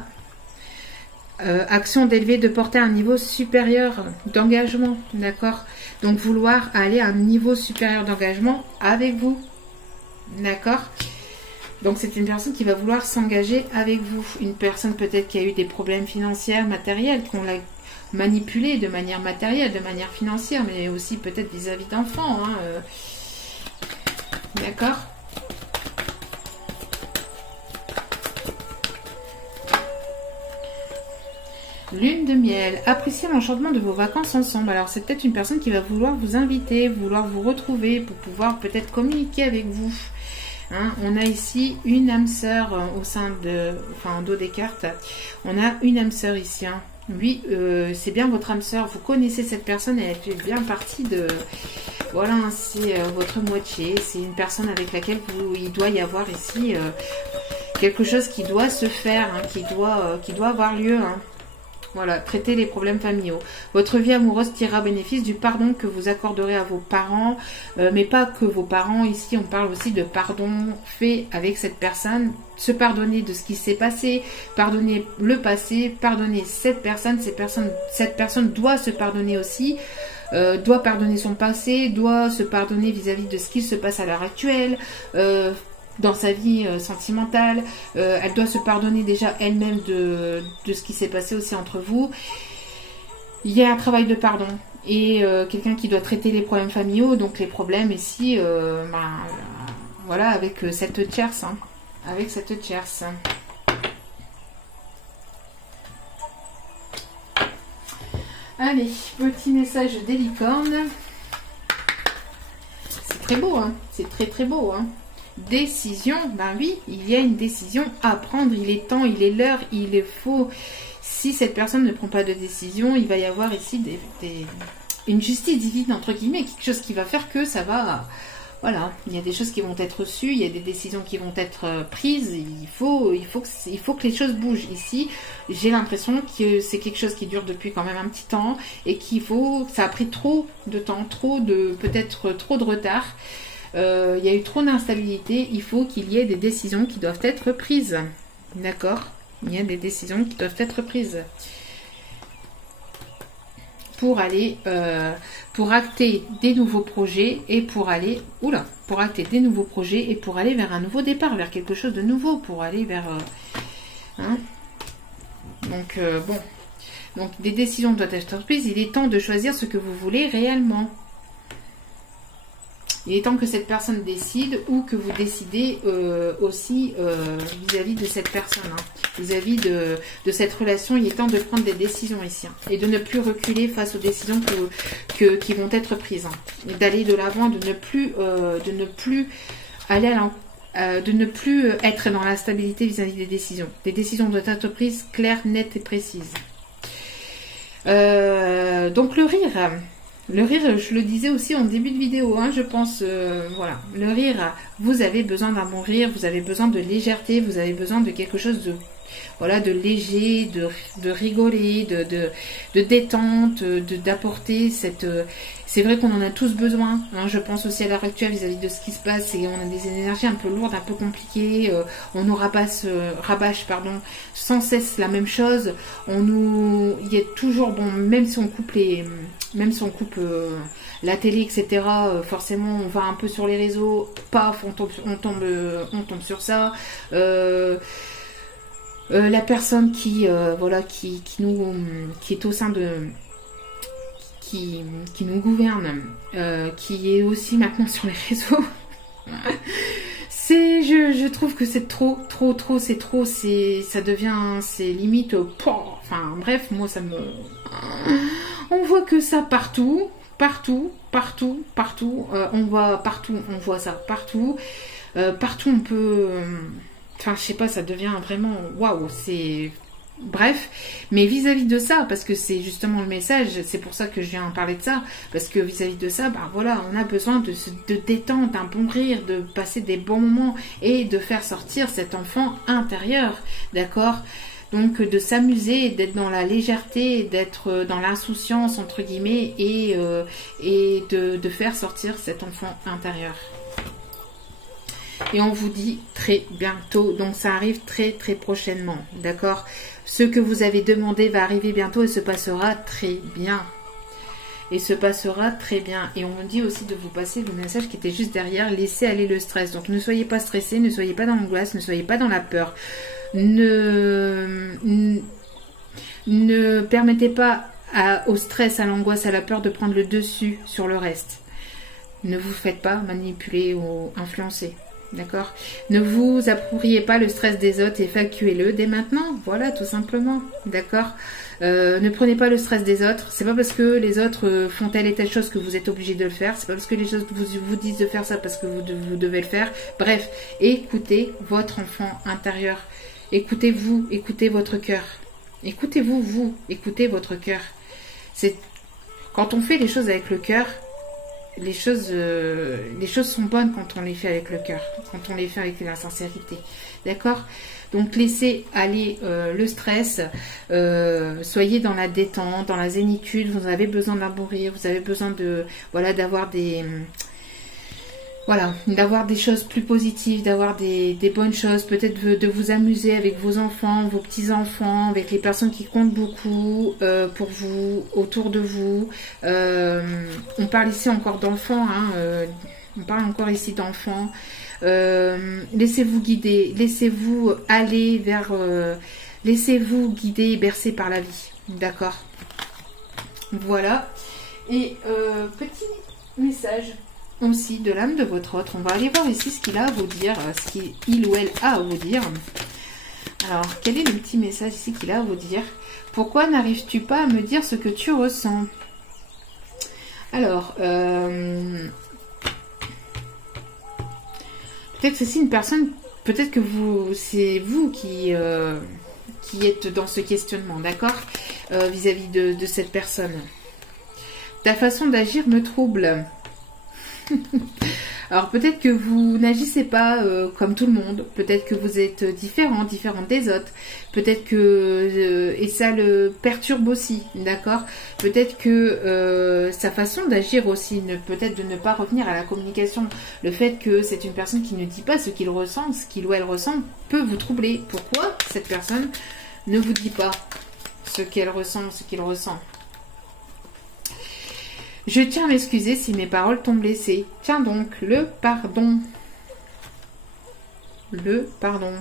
action d'élever, de porter un niveau supérieur d'engagement, d'accord? Donc vouloir aller à un niveau supérieur d'engagement avec vous, d'accord? Donc c'est une personne qui va vouloir s'engager avec vous, une personne peut-être qui a eu des problèmes financiers, matériels, qu'on l'a manipulé de manière matérielle, de manière financière, mais aussi peut-être vis-à-vis d'enfants, d'accord? Lune de miel, appréciez l'enchantement de vos vacances ensemble. Alors c'est peut-être une personne qui va vouloir vous inviter, vouloir vous retrouver pour pouvoir peut-être communiquer avec vous. On a ici une âme sœur au sein de, en dos des cartes. On a une âme sœur ici. Oui, c'est bien votre âme sœur. Vous connaissez cette personne et elle fait bien partie de Voilà, c'est votre moitié. C'est une personne avec laquelle il doit y avoir ici quelque chose qui doit se faire, hein, qui doit avoir lieu. Hein. Voilà, traiter les problèmes familiaux. Votre vie amoureuse tirera bénéfice du pardon que vous accorderez à vos parents, mais pas que vos parents. Ici, on parle aussi de pardon fait avec cette personne. Se pardonner de ce qui s'est passé, pardonner le passé, pardonner cette personne. Cette personne doit se pardonner aussi, doit pardonner son passé, doit se pardonner vis-à-vis de ce qui se passe à l'heure actuelle. Dans sa vie sentimentale, elle doit se pardonner déjà elle-même de ce qui s'est passé aussi entre vous. Il y a un travail de pardon et quelqu'un qui doit traiter les problèmes familiaux, donc les problèmes ici, voilà, avec cette tierce, hein, avec cette tierce. Allez, petit message des licornes. C'est très beau, hein, c'est très très beau, hein. Décision, ben oui, il y a une décision à prendre, il est temps, il est l'heure, il est faux. Si cette personne ne prend pas de décision, il va y avoir ici une justice divine, entre guillemets, quelque chose qui va faire que ça va... Voilà, il y a des choses qui vont être reçues, il y a des décisions qui vont être prises, il faut que les choses bougent. Ici, j'ai l'impression que c'est quelque chose qui dure depuis quand même un petit temps et ça a pris trop de temps, peut-être trop de retard. Il y a eu trop d'instabilité, il faut qu'il y ait des décisions qui doivent être prises. D'accord? Il y a des décisions qui doivent être prises. Pour aller, pour acter des nouveaux projets et pour aller, pour acter des nouveaux projets et pour aller vers un nouveau départ, vers quelque chose de nouveau, pour aller vers, hein? Donc, bon. Donc, des décisions doivent être prises, il est temps de choisir ce que vous voulez réellement. Il est temps que cette personne décide ou que vous décidez aussi vis-à-vis de cette personne. Hein. Vis-à-vis de cette relation, il est temps de prendre des décisions ici. Hein, et de ne plus reculer face aux décisions qui vont être prises. Hein, d'aller de l'avant, de ne plus aller de ne plus être dans la stabilité vis-à-vis des décisions. Les décisions doivent être prises claires, nettes et précises. Donc le rire... Le rire, je le disais aussi en début de vidéo, hein, je pense, voilà. Le rire, vous avez besoin d'un bon rire, vous avez besoin de légèreté, vous avez besoin de quelque chose de, voilà, de léger, de rigoler, de détente, d'apporter cette... c'est vrai qu'on en a tous besoin, hein, je pense aussi à l'heure actuelle vis-à-vis de ce qui se passe, et on a des énergies un peu lourdes, un peu compliquées, on nous rabâche, sans cesse la même chose, il y a toujours, bon, même si on coupe la télé, etc., forcément on va un peu sur les réseaux, paf, on tombe sur ça, la personne qui est au sein de... qui nous gouverne, qui est aussi maintenant sur les réseaux. Je trouve que c'est trop, ça devient, c'est limite, enfin bref, moi ça me... On voit que ça partout, on voit ça partout, partout on peut... Enfin, je sais pas, ça devient vraiment... Waouh, c'est... Bref, mais vis-à-vis de ça, parce que c'est justement le message, c'est pour ça que je viens en parler de ça, parce que vis-à-vis de ça, bah voilà, on a besoin de détente, d'un bon rire, de passer des bons moments et de faire sortir cet enfant intérieur, d'accord ? Donc de s'amuser, d'être dans la légèreté, d'être dans l'insouciance, entre guillemets, et de faire sortir cet enfant intérieur. Et on vous dit très bientôt, donc ça arrive très prochainement, d'accord? Ce que vous avez demandé va arriver bientôt et se passera très bien. Et se passera très bien. Et on me dit aussi de vous passer le message qui était juste derrière, laissez aller le stress. Donc ne soyez pas stressés, ne soyez pas dans l'angoisse, ne soyez pas dans la peur. Ne permettez pas au stress, à l'angoisse, à la peur de prendre le dessus sur le reste. Ne vous faites pas manipuler ou influencer. D'accord? Ne vous appropriez pas le stress des autres, évacuez-le dès maintenant. Voilà, tout simplement. D'accord? Ne prenez pas le stress des autres. C'est pas parce que les autres font telle et telle chose que vous êtes obligé de le faire. C'est pas parce que les autres vous disent de faire ça parce que vous devez le faire. Bref, écoutez votre enfant intérieur. Écoutez-vous, écoutez votre cœur. Écoutez-vous, écoutez votre cœur. C'est quand on fait les choses avec le cœur, les choses sont bonnes quand on les fait avec le cœur, quand on les fait avec la sincérité. D'accord? Donc laissez aller le stress, soyez dans la détente, dans la zénitude. Vous avez besoin d'un bon rire, vous avez besoin de d'avoir des choses plus positives, d'avoir des bonnes choses, peut-être de vous amuser avec vos enfants, vos petits-enfants, avec les personnes qui comptent beaucoup pour vous, autour de vous. On parle ici encore d'enfants, on parle encore ici d'enfants. Laissez-vous guider, laissez-vous aller vers... laissez-vous guider et bercer par la vie. D'accord? Voilà. Et petit message aussi de l'âme de votre autre. On va aller voir ici ce qu'il a à vous dire, ce qu'il ou elle a à vous dire. Alors, quel est le petit message ici qu'il a à vous dire? Pourquoi n'arrives-tu pas à me dire ce que tu ressens? Alors, peut-être que c'est une personne, peut-être que c'est vous qui êtes dans ce questionnement, d'accord, vis-à-vis de cette personne. Ta façon d'agir me trouble. Alors peut-être que vous n'agissez pas comme tout le monde, peut-être que vous êtes différente des autres, peut-être que et ça le perturbe aussi, d'accord. Peut-être que sa façon d'agir aussi, peut-être de ne pas revenir à la communication, le fait que c'est une personne qui ne dit pas ce qu'il ressent, ce qu'il ou elle ressent, peut vous troubler. Pourquoi cette personne ne vous dit pas ce qu'elle ressent, ce qu'il ressent? Je tiens à m'excuser si mes paroles t'ont blessé. Tiens donc, le pardon. Le pardon.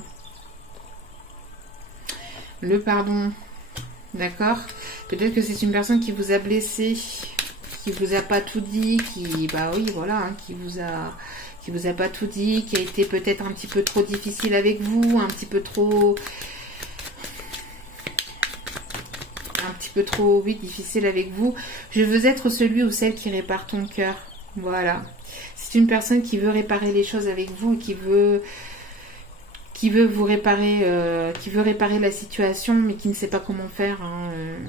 Le pardon. D'accord? Peut-être que c'est une personne qui vous a blessé, qui vous a pas tout dit, qui vous a pas tout dit, qui a été peut-être un petit peu trop difficile avec vous, un petit peu trop difficile avec vous. Je veux être celui ou celle qui répare ton cœur. Voilà. C'est une personne qui veut réparer les choses avec vous et qui veut vous réparer, qui veut réparer la situation, mais qui ne sait pas comment faire.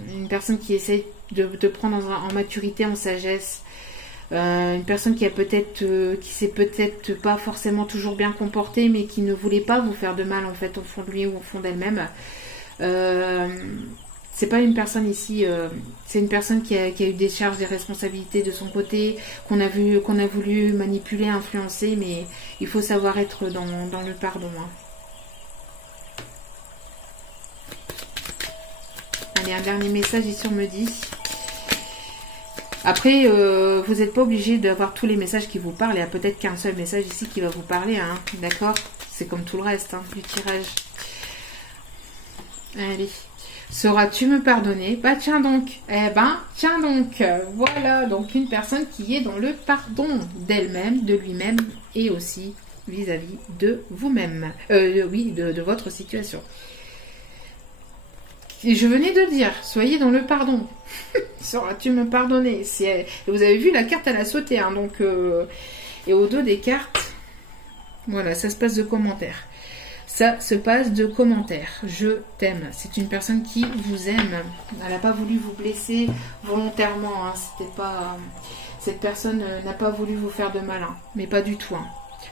Une personne qui essaie de prendre en maturité, en sagesse. Une personne qui s'est peut-être pas forcément toujours bien comportée, mais qui ne voulait pas vous faire de mal en fait au fond de lui ou au fond d'elle-même. C'est pas une personne ici, c'est une personne qui a eu des charges, des responsabilités de son côté, qu'on a voulu manipuler, influencer, mais il faut savoir être dans le pardon. Allez, un dernier message ici, on me dit. Après, vous n'êtes pas obligé d'avoir tous les messages qui vous parlent. Il y a peut-être qu'un seul message ici qui va vous parler, d'accord? C'est comme tout le reste du tirage. Allez. Sauras-tu me pardonner? Bah tiens donc. Tiens donc. Voilà, donc une personne qui est dans le pardon d'elle-même, de lui-même et aussi vis-à-vis de vous-même. Oui, de votre situation. Et je venais de dire, soyez dans le pardon. Sauras-tu me pardonner? Vous avez vu, la carte, elle a sauté. Donc, et au dos des cartes, voilà, ça se passe de commentaires. Ça se passe de commentaires. Je t'aime. C'est une personne qui vous aime. Elle n'a pas voulu vous blesser volontairement. C'était pas. Cette personne n'a pas voulu vous faire de mal. Mais pas du tout.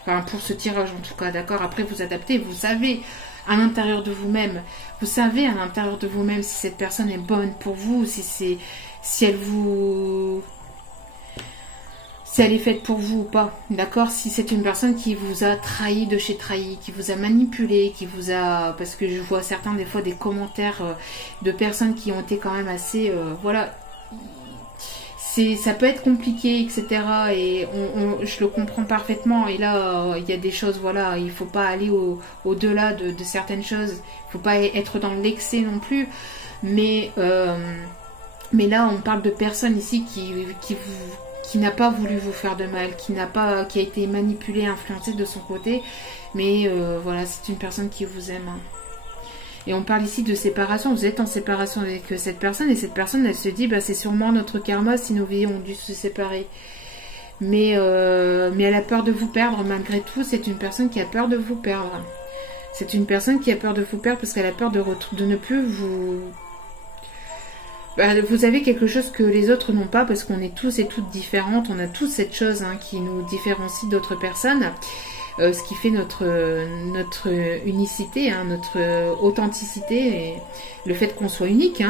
Enfin, pour ce tirage en tout cas. D'accord. Après, vous adaptez. Vous savez à l'intérieur de vous-même. Vous savez à l'intérieur de vous-même si cette personne est bonne pour vous. Si elle est faite pour vous ou pas, d'accord? Si c'est une personne qui vous a trahi de chez trahi, qui vous a manipulé, qui vous a... Parce que je vois certains, des fois, des commentaires de personnes qui ont été quand même assez... voilà. Ça peut être compliqué, etc. Et je le comprends parfaitement. Et là, il y a des choses, voilà, il ne faut pas aller au-delà de certaines choses. Il ne faut pas être dans l'excès non plus. Mais là, on parle de personnes ici qui n'a pas voulu vous faire de mal, qui a été manipulée, influencée de son côté, mais voilà, c'est une personne qui vous aime. Et on parle ici de séparation. Vous êtes en séparation avec cette personne, et cette personne, elle se dit, c'est sûrement notre karma si nos vies ont dû se séparer. Mais elle a peur de vous perdre malgré tout. C'est une personne qui a peur de vous perdre. C'est une personne qui a peur de vous perdre parce qu'elle a peur de ne plus vous avez quelque chose que les autres n'ont pas, parce qu'on est tous et toutes différentes, on a tous cette chose qui nous différencie d'autres personnes, ce qui fait notre unicité, notre authenticité, et le fait qu'on soit unique,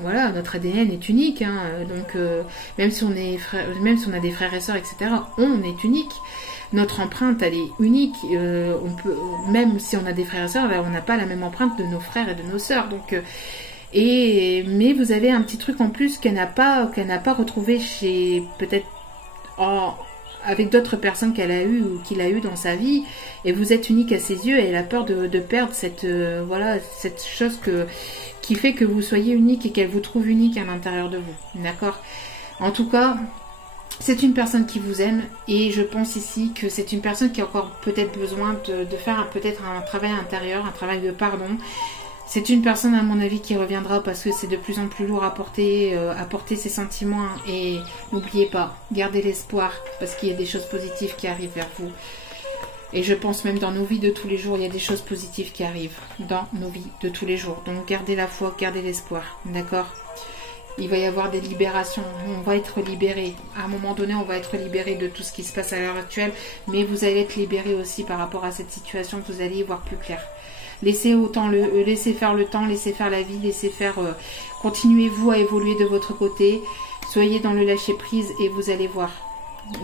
voilà, notre ADN est unique, donc même si on a des frères et sœurs, etc., on est unique. Notre empreinte, elle est unique. Même si on a des frères et sœurs, on n'a pas la même empreinte de nos frères et de nos sœurs. Donc, mais vous avez un petit truc en plus qu'elle n'a pas retrouvé chez peut-être avec d'autres personnes qu'elle a eu ou qu'il a eu dans sa vie. Et vous êtes unique à ses yeux et elle a peur de perdre cette cette chose qui fait que vous soyez unique et qu'elle vous trouve unique à l'intérieur de vous. D'accord? En tout cas, c'est une personne qui vous aime et je pense ici que c'est une personne qui a encore peut-être besoin de faire peut-être un travail intérieur, un travail de pardon. C'est une personne, à mon avis, qui reviendra parce que c'est de plus en plus lourd à porter ses sentiments. Et n'oubliez pas, gardez l'espoir parce qu'il y a des choses positives qui arrivent vers vous. Et je pense même dans nos vies de tous les jours, il y a des choses positives qui arrivent dans nos vies de tous les jours. Donc gardez la foi, gardez l'espoir, d'accord ? Il va y avoir des libérations, on va être libéré. À un moment donné, on va être libéré de tout ce qui se passe à l'heure actuelle, mais vous allez être libéré aussi par rapport à cette situation, vous allez y voir plus clair. Laissez faire le temps, laissez faire la vie, laissez faire, continuez-vous à évoluer de votre côté, soyez dans le lâcher prise et vous allez voir.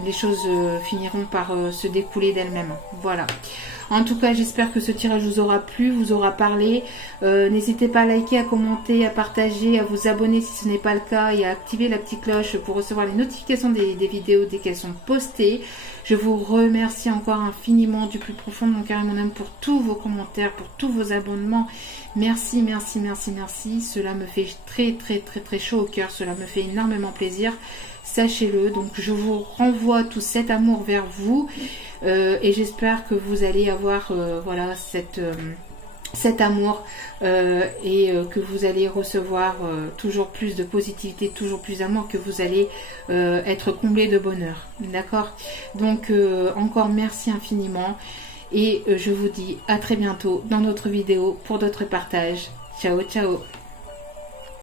Les choses finiront par se découler d'elles-mêmes. Voilà. En tout cas, j'espère que ce tirage vous aura plu, vous aura parlé. N'hésitez pas à liker, à commenter, à partager, à vous abonner si ce n'est pas le cas et à activer la petite cloche pour recevoir les notifications des vidéos dès qu'elles sont postées. Je vous remercie encore infiniment du plus profond de mon cœur et mon âme pour tous vos commentaires, pour tous vos abonnements. Merci, merci, merci, merci. Cela me fait très, très, très, très chaud au cœur. Cela me fait énormément plaisir. Sachez-le. Donc, je vous renvoie tout cet amour vers vous. Et j'espère que vous allez avoir voilà, cet amour et que vous allez recevoir toujours plus de positivité, toujours plus d'amour, que vous allez être comblé de bonheur. D'accord? Donc, encore merci infiniment. Et je vous dis à très bientôt dans d'autres vidéos pour d'autres partages. Ciao, ciao!